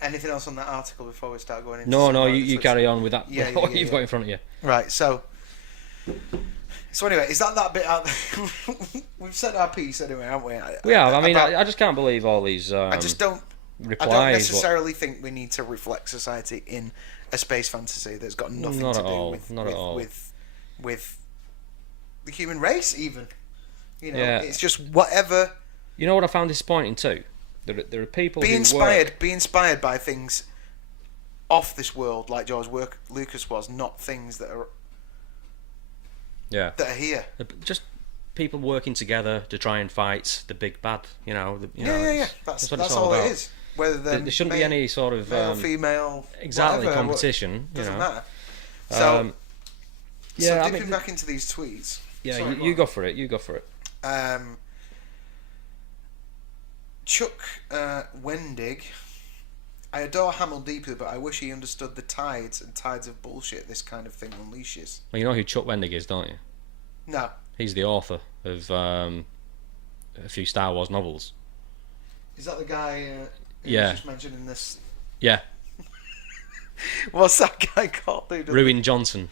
Anything else on that article before we start going into? No. You carry on with that. Yeah, what yeah, you've got in front of you. Right. So anyway, is that bit out there? We've said our piece anyway, haven't we? We have. I mean, I just can't believe all these. I just don't. Replies, I don't necessarily think we need to reflect society in a space fantasy that's got nothing to do with the human race, even. It's just whatever. You know what I found disappointing too? There are people be inspired by things off this world, like George Lucas was, not things that are here. Just people working together to try and fight the big bad. That's what it's all about. It is. Whether there shouldn't be any sort of male, female, exactly whatever, competition. Doesn't matter. So I dipping back into these tweets. Yeah, Sorry, you go for it. Chuck Wendig. I adore Hamill deeply, but I wish he understood the tides of bullshit this kind of thing unleashes. Well, you know who Chuck Wendig is, don't you? No. He's the author of a few Star Wars novels. Is that the guy who was just mentioned in this? Yeah. What's that guy called? Ruin Johnson.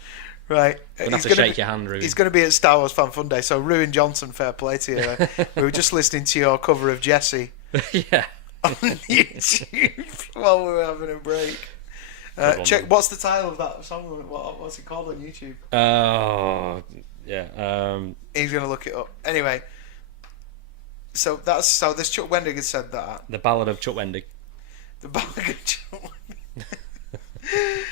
Right. We're going to have to shake your hand, Ruin. He's going to be at Star Wars Fan Fun Day, so Ruin Johnson, fair play to you. We were just listening to your cover of Jessie. Yeah. On YouTube while we were having a break. Check. What's the title of that song? What's it called on YouTube? Oh, yeah. He's gonna look it up. Anyway, so this Chuck Wendig had said that. The Ballad of Chuck Wendig. The Ballad of Chuck Wendig.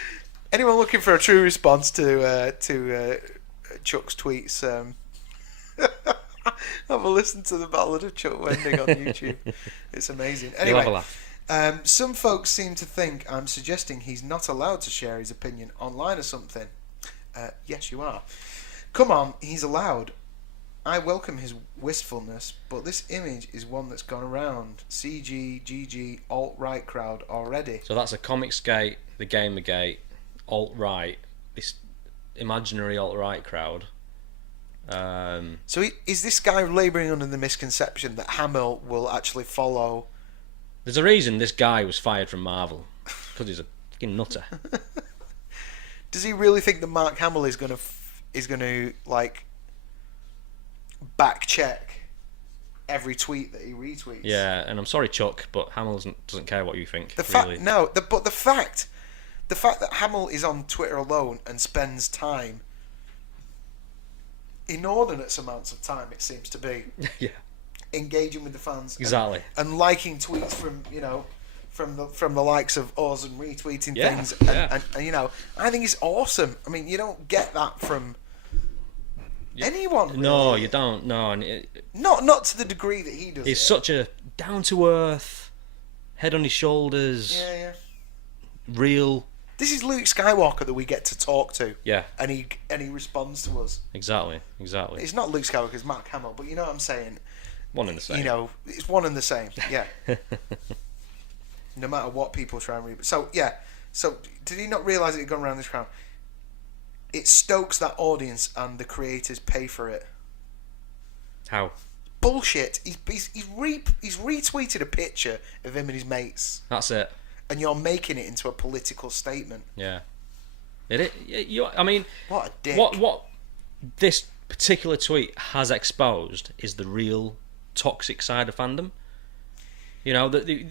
Anyone looking for a true response to Chuck's tweets? Have a listen to the Ballad of Chuck Wendig on YouTube. It's amazing. Anyway, some folks seem to think I'm suggesting he's not allowed to share his opinion online or something. Yes, you are. Come on, he's allowed. I welcome his wistfulness, but this image is one that's gone around CG, GG, alt-right crowd already. So that's a Comicsgate, the Gamergate, alt-right, this imaginary alt-right crowd. So is this guy labouring under the misconception that Hamill will actually follow? There's a reason this guy was fired from Marvel, because he's a fucking nutter. Does he really think that Mark Hamill is gonna like back check every tweet that he retweets? Yeah, and I'm sorry, Chuck, but Hamill doesn't care what you think. Really. But the fact that Hamill is on Twitter alone and spends time, inordinate amounts of time, it seems to be, Yeah, engaging with the fans, exactly, and liking tweets from the likes of us and retweeting things, and I think it's awesome. I mean, you don't get that from anyone. Really. No, you don't. No, and not to the degree that he does. He's such a down to earth, head on his shoulders. Yeah. Real. This is Luke Skywalker that we get to talk to. Yeah. And he responds to us. Exactly. It's not Luke Skywalker, it's Mark Hamill, but you know what I'm saying? One and the same. It's one and the same. Yeah. No matter what people try and read. So did he not realise it had gone around this crowd? It stokes that audience and the creators pay for it. How? Bullshit. He's retweeted a picture of him and his mates. That's it. And you're making it into a political statement. Yeah. I mean, what a dick. What this particular tweet has exposed is the real toxic side of fandom. You know, the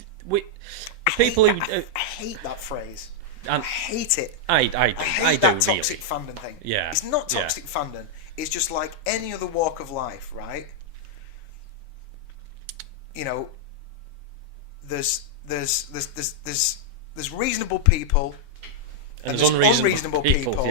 people who I hate that phrase. And I hate it. I hate that toxic fandom thing. Yeah. It's not toxic fandom. It's just like any other walk of life, right? You know, there's reasonable people and there's unreasonable people.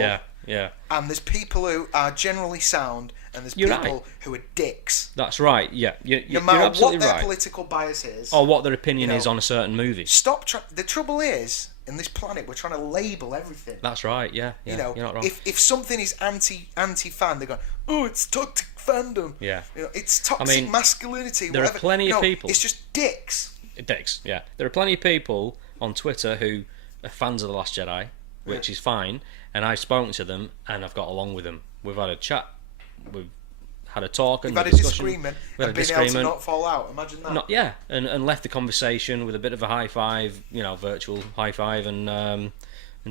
Yeah. And there's people who are generally sound and there's people who are dicks. That's right. Yeah. No matter what their political bias is or what their opinion is on a certain movie. The trouble is, in this planet, we're trying to label everything. That's right. Yeah. You know, you're not wrong. if something is anti-fan, they go, "Oh, it's toxic fandom." Yeah. You know, it's toxic masculinity. There whatever. are plenty of people. It's just dicks. Dicks. Yeah. There are plenty of people on Twitter who are fans of The Last Jedi, which is fine, and I've spoken to them and I've got along with them. We've had a chat. We've had a talk and we've had a disagreement and been able to not fall out. Imagine that. And left the conversation with a bit of a high five, virtual high five, and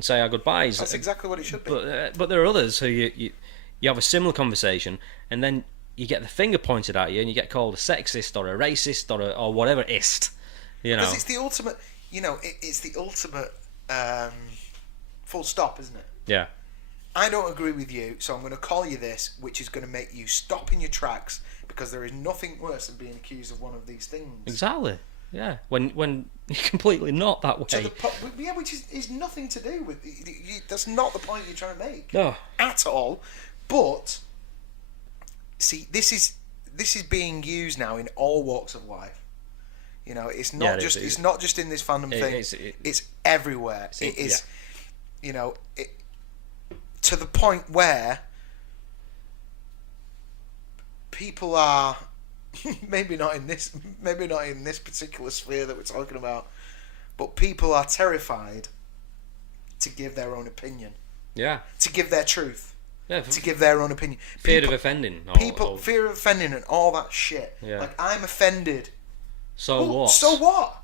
say our goodbyes. That's exactly what it should be. But there are others who you have a similar conversation, and then you get the finger pointed at you, and you get called a sexist or a racist or whatever ist. Because it's the ultimate. It's the ultimate full stop, isn't it? Yeah. I don't agree with you, so I'm going to call you this, which is going to make you stop in your tracks, because there is nothing worse than being accused of one of these things. Exactly. Yeah. When you're completely not that way. Which is nothing to do with. That's not the point you're trying to make. No. At all. But see, this is being used now in all walks of life. It's not it's not just in this fandom thing. It's everywhere. It is. To the point where people are maybe not in this particular sphere that we're talking about, but people are terrified to give their own opinion. Yeah. To give their truth. Yeah. To give their own opinion. Fear of offending. Fear of offending and all that shit. Yeah. Like, I'm offended. So what? So what?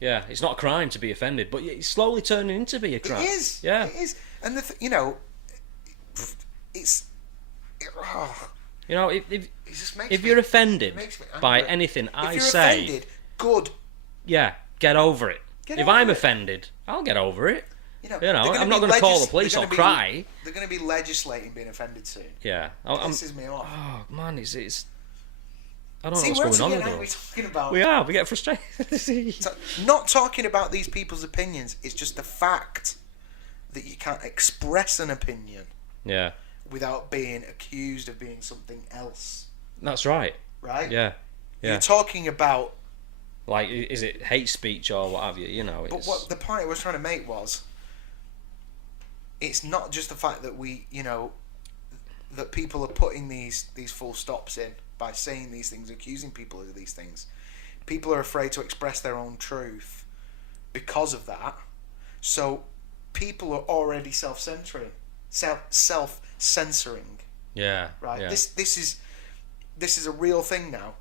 Yeah, it's not a crime to be offended, but it's slowly turning into be a crime. It is. Yeah. It is. And it's. If you're offended by anything I say, offended, good. Yeah, get over it. If I'm offended, I'll get over it. I'm not going to call the police or cry. They're going to be legislating being offended soon. Yeah, it pisses me off. Oh man, it's. I don't See, know what's going on we're talking about. We get frustrated. Not talking about these people's opinions. It's just the fact that you can't express an opinion. Yeah. Without being accused of being something else. That's right. Right? Yeah. You're talking about. Like, is it hate speech or what have you? But what the point I was trying to make was, it's not just the fact that that people are putting these full stops in by saying these things, accusing people of these things. People are afraid to express their own truth because of that. So people are already self-censoring. Yeah. Right. Yeah. This is a real thing now,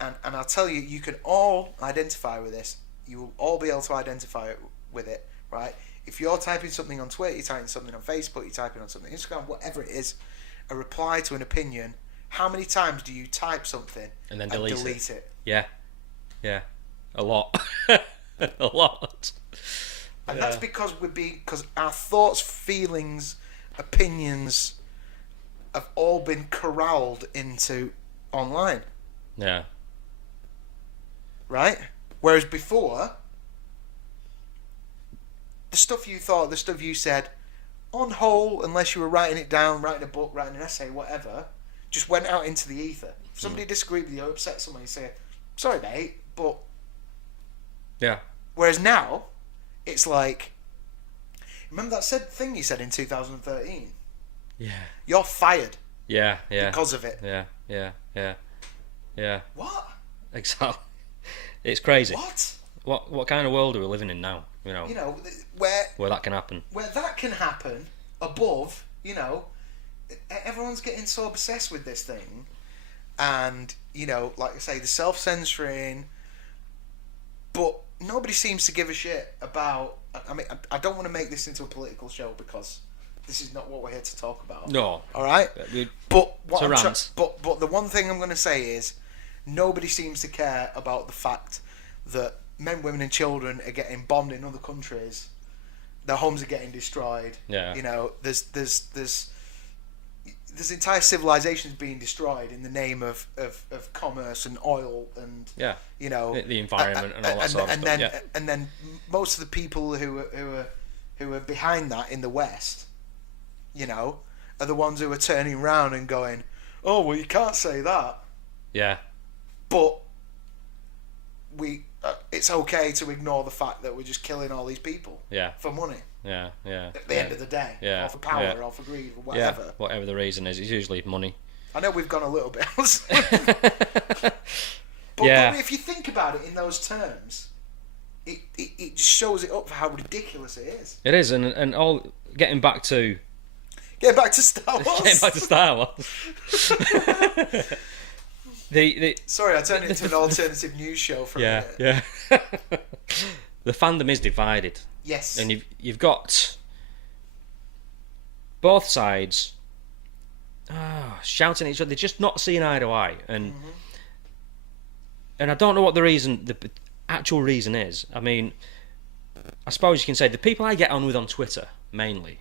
and I'll tell you, you can all identify with this. You will all be able to identify with it, right? If you're typing something on Twitter, you're typing something on Facebook, you're typing on something on Instagram, whatever it is, a reply to an opinion. How many times do you type something and then delete it? Yeah. Yeah. A lot. A lot. And that's because our thoughts, feelings, opinions have all been corralled into online. Yeah. Right? Whereas before, the stuff you thought, the stuff you said, on whole, unless you were writing it down, writing a book, writing an essay, whatever, just went out into the ether. If somebody disagreed with you or upset someone, you say, sorry mate, but... Yeah. Whereas now, it's like... Remember that thing you said in 2013? Yeah. You're fired. Yeah, yeah. Because of it. Yeah, yeah, yeah. Yeah. What? Exactly. It's crazy. What? What kind of world are we living in now? You know where that can happen. Where that can happen above, everyone's getting so obsessed with this thing, and like I say, the self-censoring, but nobody seems to give a shit about. I mean, I don't want to make this into a political show because this is not what we're here to talk about. No. All right. But but the one thing I'm going to say is nobody seems to care about the fact that men, women, and children are getting bombed in other countries. Their homes are getting destroyed. Yeah. There's entire civilizations being destroyed in the name of commerce and oil and the environment and all that sort of stuff. And then most of the people who are behind that in the West, are the ones who are turning around and going, "Oh well, you can't say that." Yeah. But it's okay to ignore the fact that we're just killing all these people. Yeah. For money. Yeah, yeah. At the end of the day. Yeah. Or for power, or for greed, or whatever. Yeah, whatever the reason is, it's usually money. I know we've gone a little bit. But if you think about it in those terms, it just shows it up for how ridiculous it is. It is, and all getting back to Star Wars. Getting back to Star Wars. Sorry, I turned it into an alternative news show for a minute. Yeah. The fandom is divided. Yes. And you've got both sides shouting at each other. They're just not seeing eye to eye. And I don't know what the actual reason is. I mean, I suppose you can say the people I get on with on Twitter, mainly,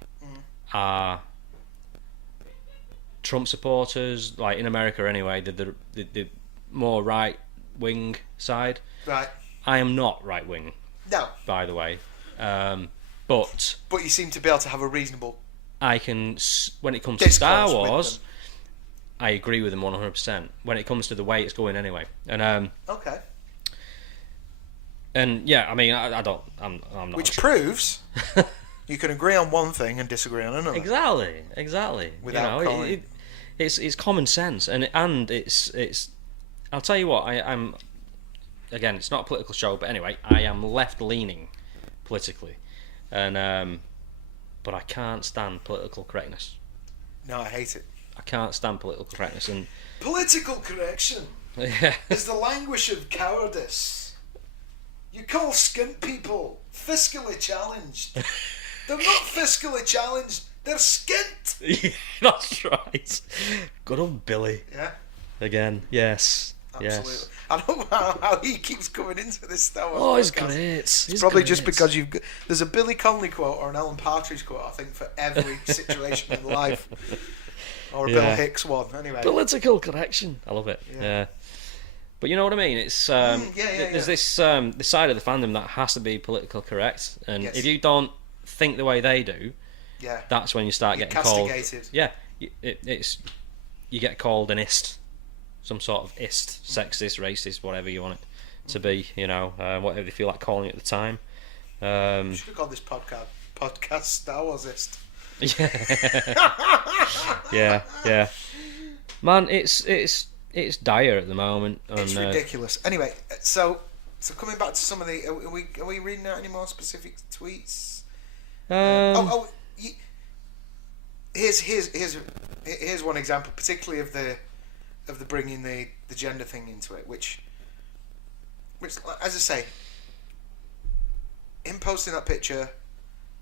are Trump supporters, like in America anyway, the more right-wing side. Right. I am not right-wing. No. By the way. But you seem to be able to have a reasonable... I can, when it comes to Star Wars, I agree with them 100%. When it comes to the way it's going anyway. And okay. And yeah, I mean, I'm not... Which proves... You can agree on one thing and disagree on another. Exactly. Without calling... It's common sense, and it's. I'll tell you what. I'm. Again, it's not a political show, but anyway, I am left leaning politically, and but I can't stand political correctness. No, I hate it. I can't stand political correctness, and political correction is the language of cowardice. You call skint people fiscally challenged. They're not fiscally challenged. They're skint. Yeah, that's right. Good old Billy. Yeah. Again, yes. Absolutely. Yes. I don't know how he keeps coming into this Star Wars. Oh, it's podcast. great. It's probably just because there's a Billy Connolly quote or an Alan Partridge quote, I think, for every situation in life. Or a Bill Hicks one. Anyway. Political correction. I love it. Yeah. But you know what I mean? It's there's this side of the fandom that has to be political correct, and if you don't think the way they do, that's when you start getting castigated. Called. Yeah, it's you get called an ist, some sort of ist, sexist, racist, whatever you want it to be. Whatever they feel like calling it at the time. You should have called this podcast Star Warsist. Yeah. Man, it's dire at the moment. It's ridiculous. Anyway, so coming back to some of the, are we reading out any more specific tweets? here's one example, particularly of the bringing the gender thing into it, which as I say, him posting that picture,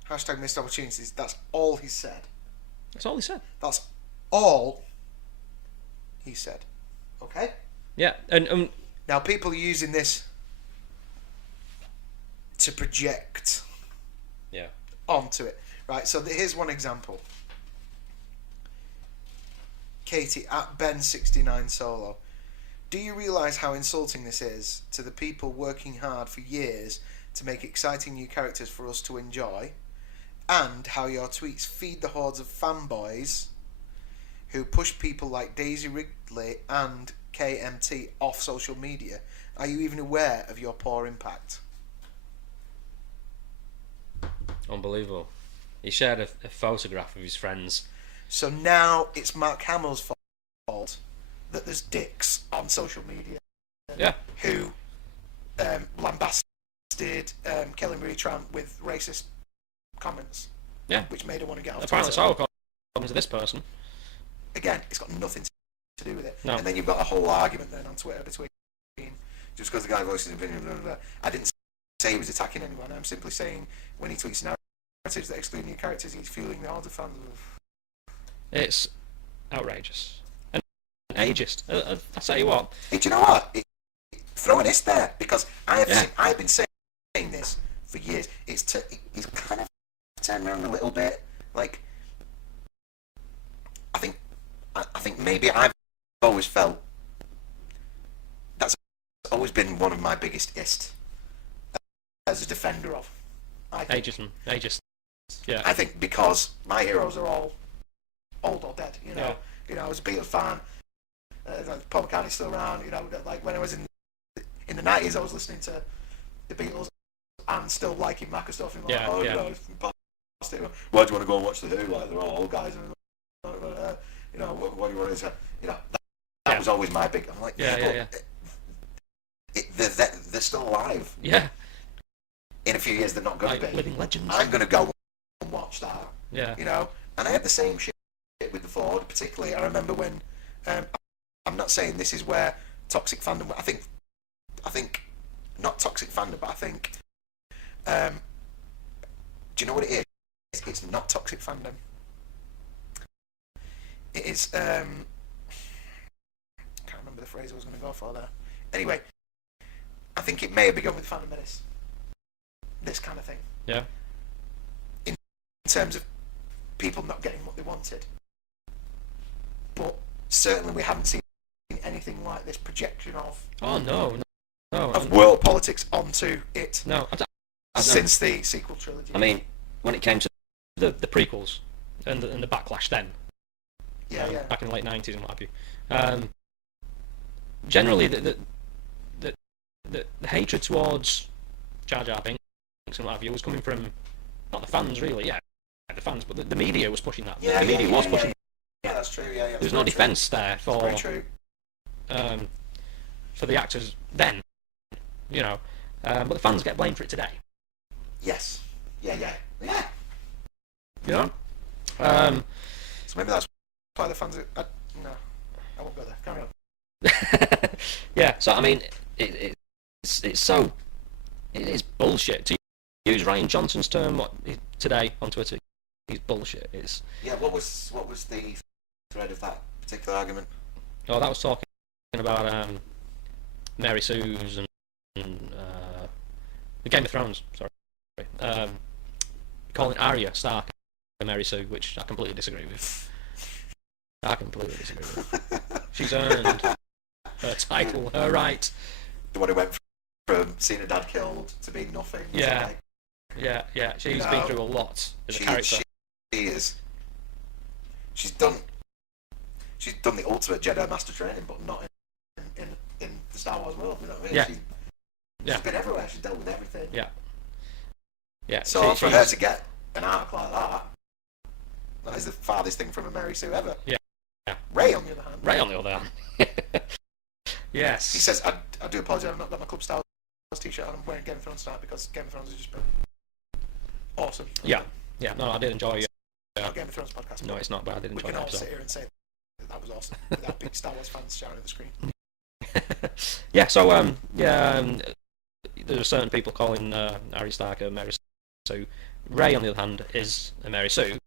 hashtag missed opportunities. That's all he said. That's all he said. That's all he said. Okay. Yeah, and now people are using this to project onto it. Right, so here's one example. Katie at Ben69 Solo. Do you realise how insulting this is to the people working hard for years to make exciting new characters for us to enjoy, and how your tweets feed the hordes of fanboys who push people like Daisy Ridley and KMT off social media? Are you even aware of your poor impact? Unbelievable. He shared a photograph of his friends. So now it's Mark Hamill's fault that there's dicks on social media. Yeah. Who lambasted Kelly Marie Tran with racist comments. Yeah. Which made her want to get off. Apparently so, according to this person. Again, it's got nothing to do with it. No. And then you've got a whole argument then on Twitter between just because the guy voices his opinion. Blah, blah, blah. I didn't say he was attacking anyone. I'm simply saying when he tweets narratives that exclude new characters, he's fueling the hordes of fans of. It's outrageous and ageist. I tell you what. Hey, do you know what? Throw an is there, because I've been saying this for years. He's kind of turned around a little bit. Like, I think maybe I've always felt that's always been one of my biggest ists as a defender of. Ageist. Yeah. I think because my heroes are all old or dead. You know. Yeah. You know, I was a Beatles fan. Paul McCartney's still around. You know, like when I was in the 90s, I was listening to the Beatles and still liking Mac and stuff. And like, you know, why do you want to go and watch the Who? Like, they're all old guys. And, you know, what do you want to say? You know, that was always my big. I'm like, they're still alive. Yeah. In a few years, they're not going to be living legends. I'm going to go and watch that. Yeah. You know, and I had the same shit with the Ford. Particularly, I remember when. I'm not saying this is where toxic fandom. I think not toxic fandom, but I think. Do you know what it is? It's not toxic fandom. It is. I can't remember the phrase I was going to go for there. Anyway, I think it may have begun with Fandom Menace. This kind of thing. Yeah. In terms of people not getting what they wanted, but certainly we haven't seen anything like this projection of. Oh no. Of world politics onto it. No. Since the sequel trilogy. I mean, when it came to the prequels and the backlash then. Back in the late 90s and what have you. Generally, the hatred towards Jar Jar Binks and what have you was coming from not the fans really, the fans, but the media was pushing that. The media was pushing. Yeah, that's true. Yeah, there's no defence there for very true. For the actors then, you know, but the fans get blamed for it today. Yes. Yeah. You know. So maybe that's why the fans. No, I won't go there. Carry on. Yeah. So I mean, it's so it is bullshit to use Ryan Johnson's term today on Twitter. He's bullshit. It's What was the thread of that particular argument? Oh, that was talking about Mary Sue's and the Game of Thrones. Sorry, calling Arya Stark and Mary Sue, which I completely disagree with. She's earned her title, her right. The one who went from seeing her dad killed to being nothing. Yeah. She's been through a lot as a character. She is. She's done the ultimate Jedi Master training, but not in the Star Wars world. You know what I mean? She's been everywhere. She's dealt with everything. Yeah. So for her to get an arc like that is the farthest thing from a Mary Sue ever. Yeah. Ray, on the other hand. Yes. He says, I do apologise, I've not got my Club Star Wars t-shirt on. I'm wearing Game of Thrones tonight because Game of Thrones has just been awesome. Yeah. No, I did enjoy not a Game of Thrones podcast. No, it's not, but I did We enjoy can that all episode. sit here and say that was awesome. Without big Star Wars fans shouting at the screen. Yeah, so there are certain people calling Arya Stark a Mary Sue. Rey, on the other hand, is a Mary Sue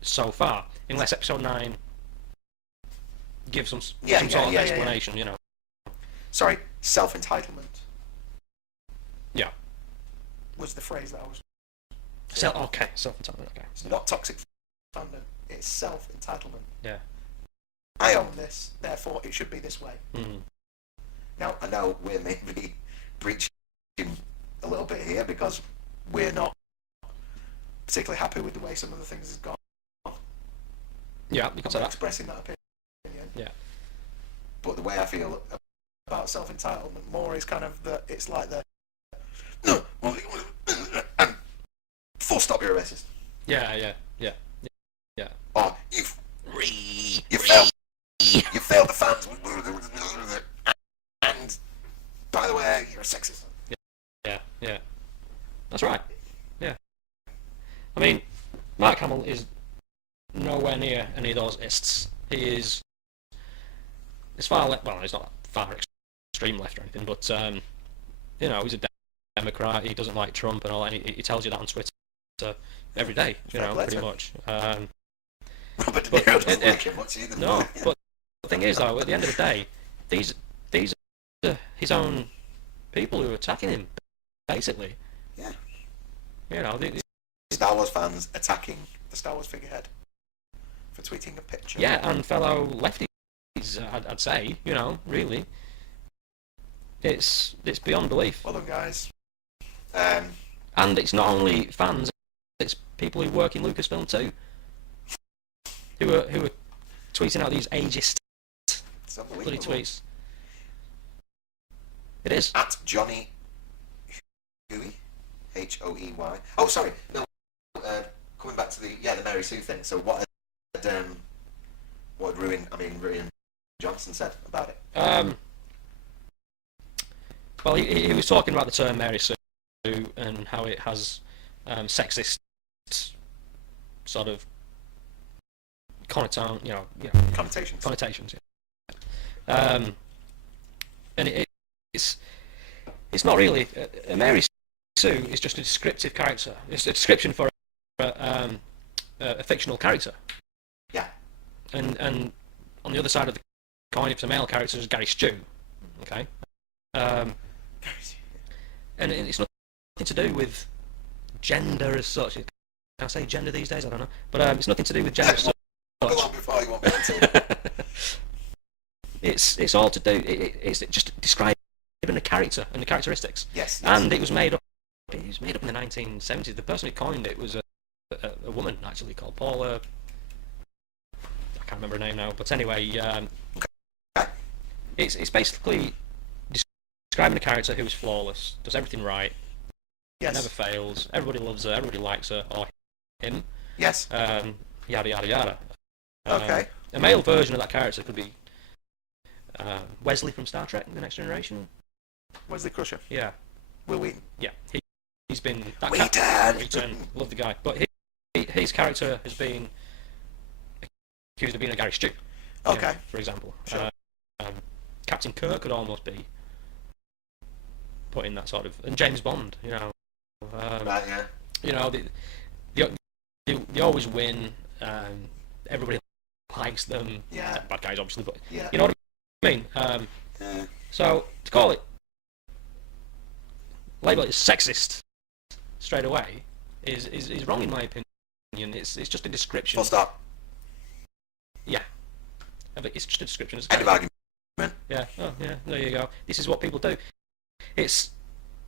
so far, unless Episode 9 gives some sort of explanation, you know. Sorry, self-entitlement. Yeah. Was the phrase that I was... Okay, self-entitlement, okay. It's not toxic fandom, it's self-entitlement. Yeah. I own this, therefore it should be this way. Mm. Now, I know we're maybe preaching a little bit here because we're not particularly happy with the way some of the things have gone. Yeah, because I'm of that. expressing that opinion. Yeah. But the way I feel about self-entitlement more is kind of that it's like the... No, well, full stop, you're a racist. Yeah. Or you failed the fans. And by the way, you're a sexist. Yeah. That's right. Yeah. I mean, Mark Hamill is nowhere near any of those ists. He is as far left. Well, he's not far extreme left or anything, but you know, he's a Democrat. He doesn't like Trump and all that. And he tells you that on Twitter every day. You know, pretty much. Robert De Niro doesn't like him much either. No, but the thing is, though, at the end of the day, these are his own people who are attacking him, basically. Yeah. You know, Star Wars fans attacking the Star Wars figurehead for tweeting a picture. Yeah, and fellow lefties, I'd say, you know, really. It's beyond belief. Well done, guys. And it's not only fans, it's people who work in Lucasfilm too, who are tweeting out these ageist bloody tweets. It is. At Johnny Hoey, Hoey. Oh, sorry. No. Coming back to the Mary Sue thing. So what had Rian Johnson said about it? Well, he was talking about the term Mary Sue and how it has sexist sort of connotations. Yeah. And it's not really a Mary Sue is just a descriptive character. It's a description for a fictional character. Yeah. And on the other side of the coin, if it's a male character, is Gary Stew. Okay. And it's nothing to do with gender as such. Can I say gender these days? I don't know. But it's nothing to do with gender as such. Go on before you want me to. It's all to do. It's just describing a character and the characteristics. Yes. And it was made up. It was made up in the 1970s. The person who coined it was a woman actually called Paula. I can't remember her name now. But anyway, it's basically describing a character who is flawless, does everything right, never fails, everybody loves her, everybody likes her or him. Yes. Yada yada yada. Okay. A male version of that character could be Wesley from Star Trek: The Next Generation. Wesley Crusher. Yeah. Will Wheaton. Yeah. He's been that Wheaton. Love the guy, but his character has been accused of being a Gary Stew. Okay. For example. Sure. Captain Kirk could almost be put in that sort of, and James Bond, you know. Right, yeah. You know, they always win. Everybody likes them. Yeah. Bad guys, obviously, but Yeah. you know what I mean. Yeah. So to call it, label it as sexist straight away is wrong in my opinion. It's just a description. Full stop. Yeah. It's just a description. End of argument. Yeah. Oh, yeah. There you go. This is what people do. It's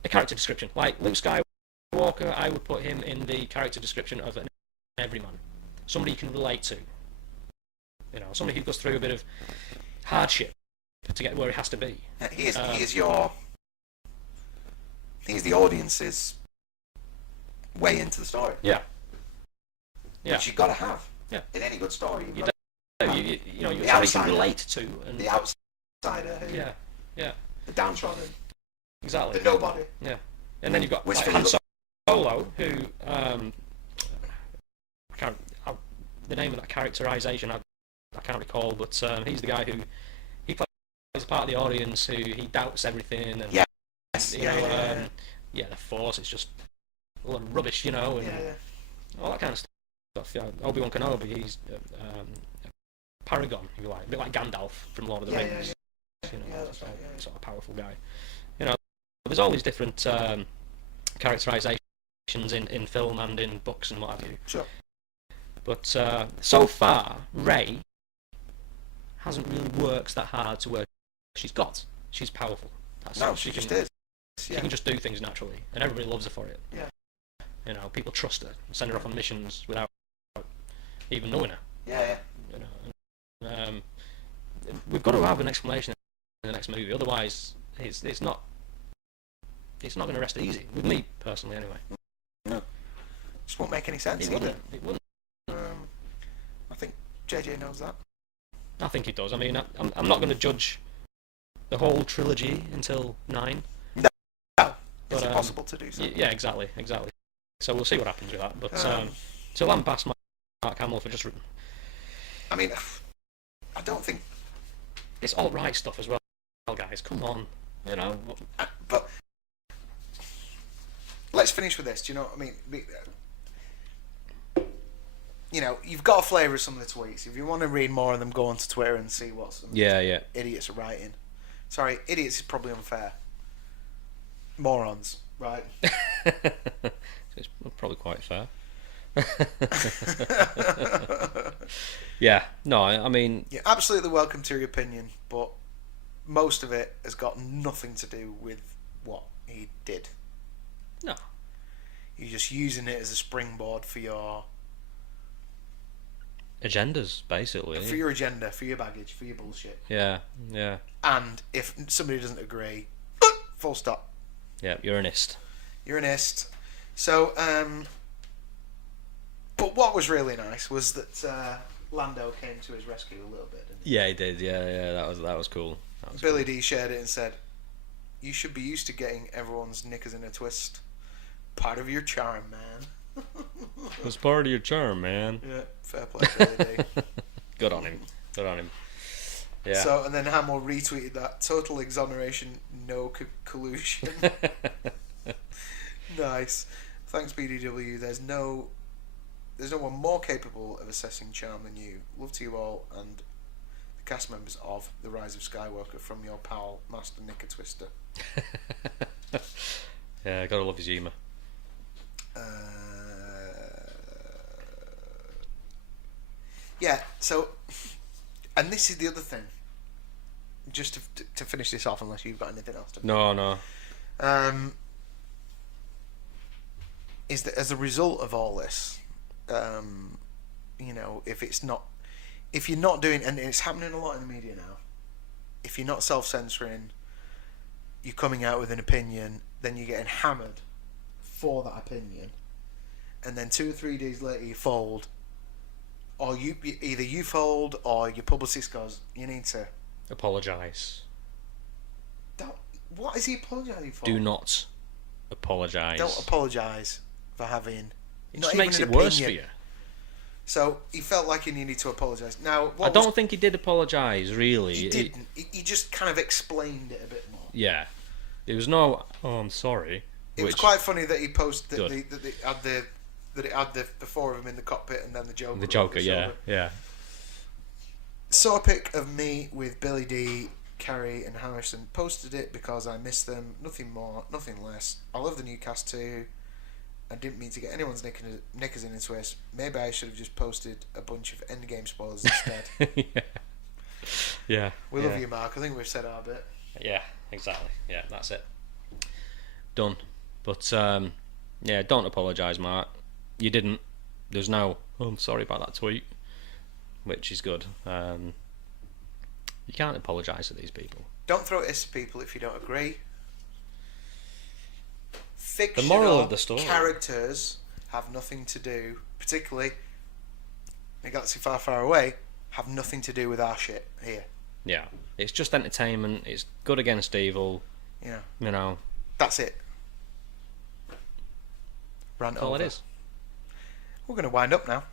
a character description. Like Luke Skywalker, I would put him in the character description of an everyman. Somebody you can relate to. You know, somebody who goes through a bit of hardship to get where he has to be. He's the audience's way into the story. Yeah. Which you've got to have. Yeah. In any good story. You know, you can relate to. And the outsider. Who, Yeah. The downtrodden. Exactly. The nobody. Yeah. And then you've got Which Han Solo, who the name of that characterization. I can't recall, but he's the guy who he plays part of the audience who he doubts everything and the Force is just a lot of rubbish, and all that kind of stuff. Yeah, Obi-Wan Kenobi, he's paragon, if you like, a bit like Gandalf from Lord of the Rings. Sort of powerful guy. There's always different characterizations in film and in books and what have you. Sure. But so far, Rey hasn't really worked that hard to where she's powerful. She just is. She can just do things naturally, and everybody loves her for it. Yeah. People trust her, send her off on missions without even knowing her. Yeah. We've got to have an explanation in the next movie, otherwise it's not going to rest easy with me personally, anyway. No, just won't make any sense. It wouldn't. I think JJ knows that. I think it does. I mean, I'm not going to judge the whole trilogy until 9. No, it's impossible to do so. Yeah, exactly. So we'll see what happens with that. But till I'm past Mark Hamill for just. I mean, I don't think it's all right stuff as well, guys. Come on, But let's finish with this. Do you know what I mean? You've got a flavour of some of the tweets. If you want to read more of them, go onto Twitter and see what some idiots are writing. Sorry, idiots is probably unfair. Morons, right? It's probably quite fair. Yeah, no, I mean... You're absolutely welcome to your opinion, but most of it has got nothing to do with what he did. No. You're just using it as a springboard for your... agendas, basically. For your agenda, for your baggage, for your bullshit. Yeah. And if somebody doesn't agree, full stop. Yeah, you're an ist. So, but what was really nice was that Lando came to his rescue a little bit, didn't he? Yeah, he did. Yeah, that was cool. Billy D shared it and said, "You should be used to getting everyone's knickers in a twist. Part of your charm, man." It's part of your charm, man. Yeah, fair play, Billy D. Good on him. Yeah. So, and then Hamill retweeted that total exoneration, no collusion. Nice. Thanks, BDW. There's no one more capable of assessing charm than you. Love to you all and the cast members of The Rise of Skywalker from your pal, Master Knicker Twister. Yeah, gotta love his humour. Yeah, so, and this is the other thing. Just to finish this off, unless you've got anything else to No. Is that as a result of all this, if you're not doing, and it's happening a lot in the media now, if you're not self-censoring, you're coming out with an opinion, then you're getting hammered for that opinion, and then 2 or 3 days later you fold, or either you fold or your publicist goes, you need to apologise. What is he apologising for? Do not apologise. Don't apologise for having. It just makes it worse for you. So he felt like he needed to apologise. Now, I don't think he did apologise. Really, he didn't. He just kind of explained it a bit more. Yeah, there was no. Oh, I'm sorry. It was quite funny that he posted that it had the 4 of them in the cockpit and then the Joker. The Joker, yeah. Saw a pic of me with Billy D, Carrie and Harrison. Posted it because I miss them. Nothing more, nothing less. I love the new cast too. I didn't mean to get anyone's knickers in a twist. Maybe I should have just posted a bunch of Endgame spoilers instead. Yeah. We love you, Mark. I think we've said our bit. Yeah, exactly. Yeah, that's it. Done. But don't apologise, Mark. You didn't. There's no. Oh, I'm sorry about that tweet, which is good. You can't apologise to these people. Don't throw it at people if you don't agree. Fictional the moral of the story. Characters have nothing to do, particularly in a galaxy far, far away, have nothing to do with our shit here. Yeah, it's just entertainment. It's good against evil. Yeah. That's it. Rant all over. It is. We're going to wind up now.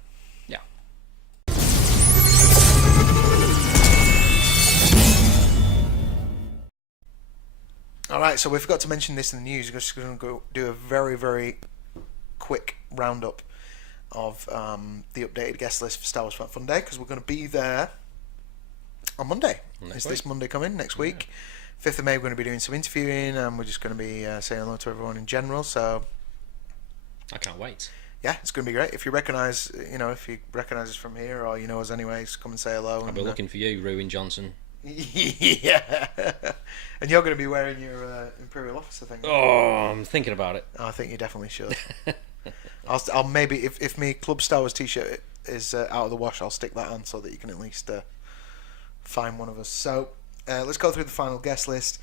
Yeah. Right, so we forgot to mention this in the news. We're just going to go do a very, very quick roundup of the updated guest list for Star Wars Fan Fun Day, because we're going to be there on Monday. Is this Monday coming next week? 5th of May, we're going to be doing some interviewing, and we're just going to be saying hello to everyone in general. So I can't wait. yeah, it's going to be great. If you recognise us from here, or you know us anyways, come and say hello. I'll be looking for you, Ruin Johnson. Yeah, and you're going to be wearing your Imperial Officer thing. Oh, I'm thinking about it. I think you definitely should. I'll maybe if my Club Star Wars t-shirt is out of the wash, I'll stick that on so that you can at least find one of us. So let's go through the final guest list: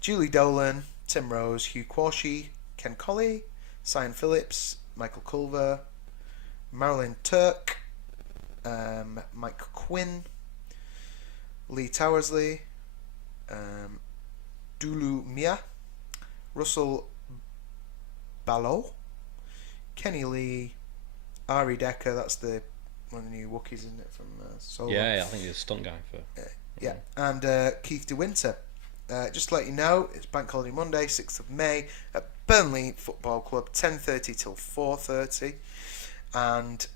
Julie Dolan, Tim Rose, Hugh Quashie, Ken Colley, Sian Phillips, Michael Culver, Marilyn Turk, Mike Quinn, Lee Towersley, Dulu Mia, Russell Ballot, Kenny Lee, Ari Decker, that's one of the new Wookiees, isn't it, from Solo? Yeah, I think he's a stunt guy for. Yeah, and Keith DeWinter. Just to let you know, it's Bank Holiday Monday, 6th of May, at Burnley Football Club, 10:30 till 4:30, and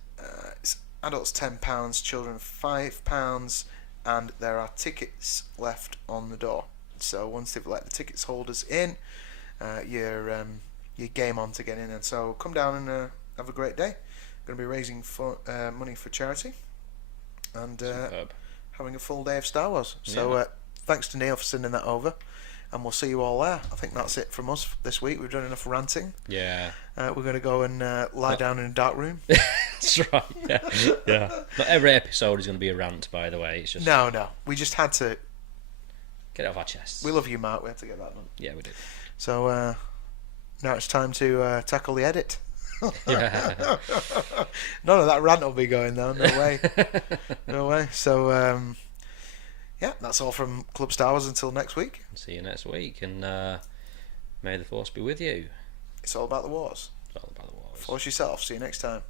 it's adults £10, children £5, and there are tickets left on the door. So once they've let the tickets holders in, you're game on to get in. And so come down and have a great day. Going to be raising money for charity, and having a full day of Star Wars. So thanks to Neil for sending that over, and we'll see you all there. I think that's it from us this week. We've done enough ranting. Yeah. We're going to go and lie down in a dark room. That's right. Yeah. Not every episode is going to be a rant, by the way. It's just No. We just had to get it off our chests. We love you, Mark. We had to get that done. Yeah, we do. So now it's time to tackle the edit. Yeah. None of that rant will be going though. No way. No way. So yeah, that's all from Club Star Wars until next week. See you next week, and may the Force be with you. It's all about the wars. It's all about the wars. Force yourself. See you next time.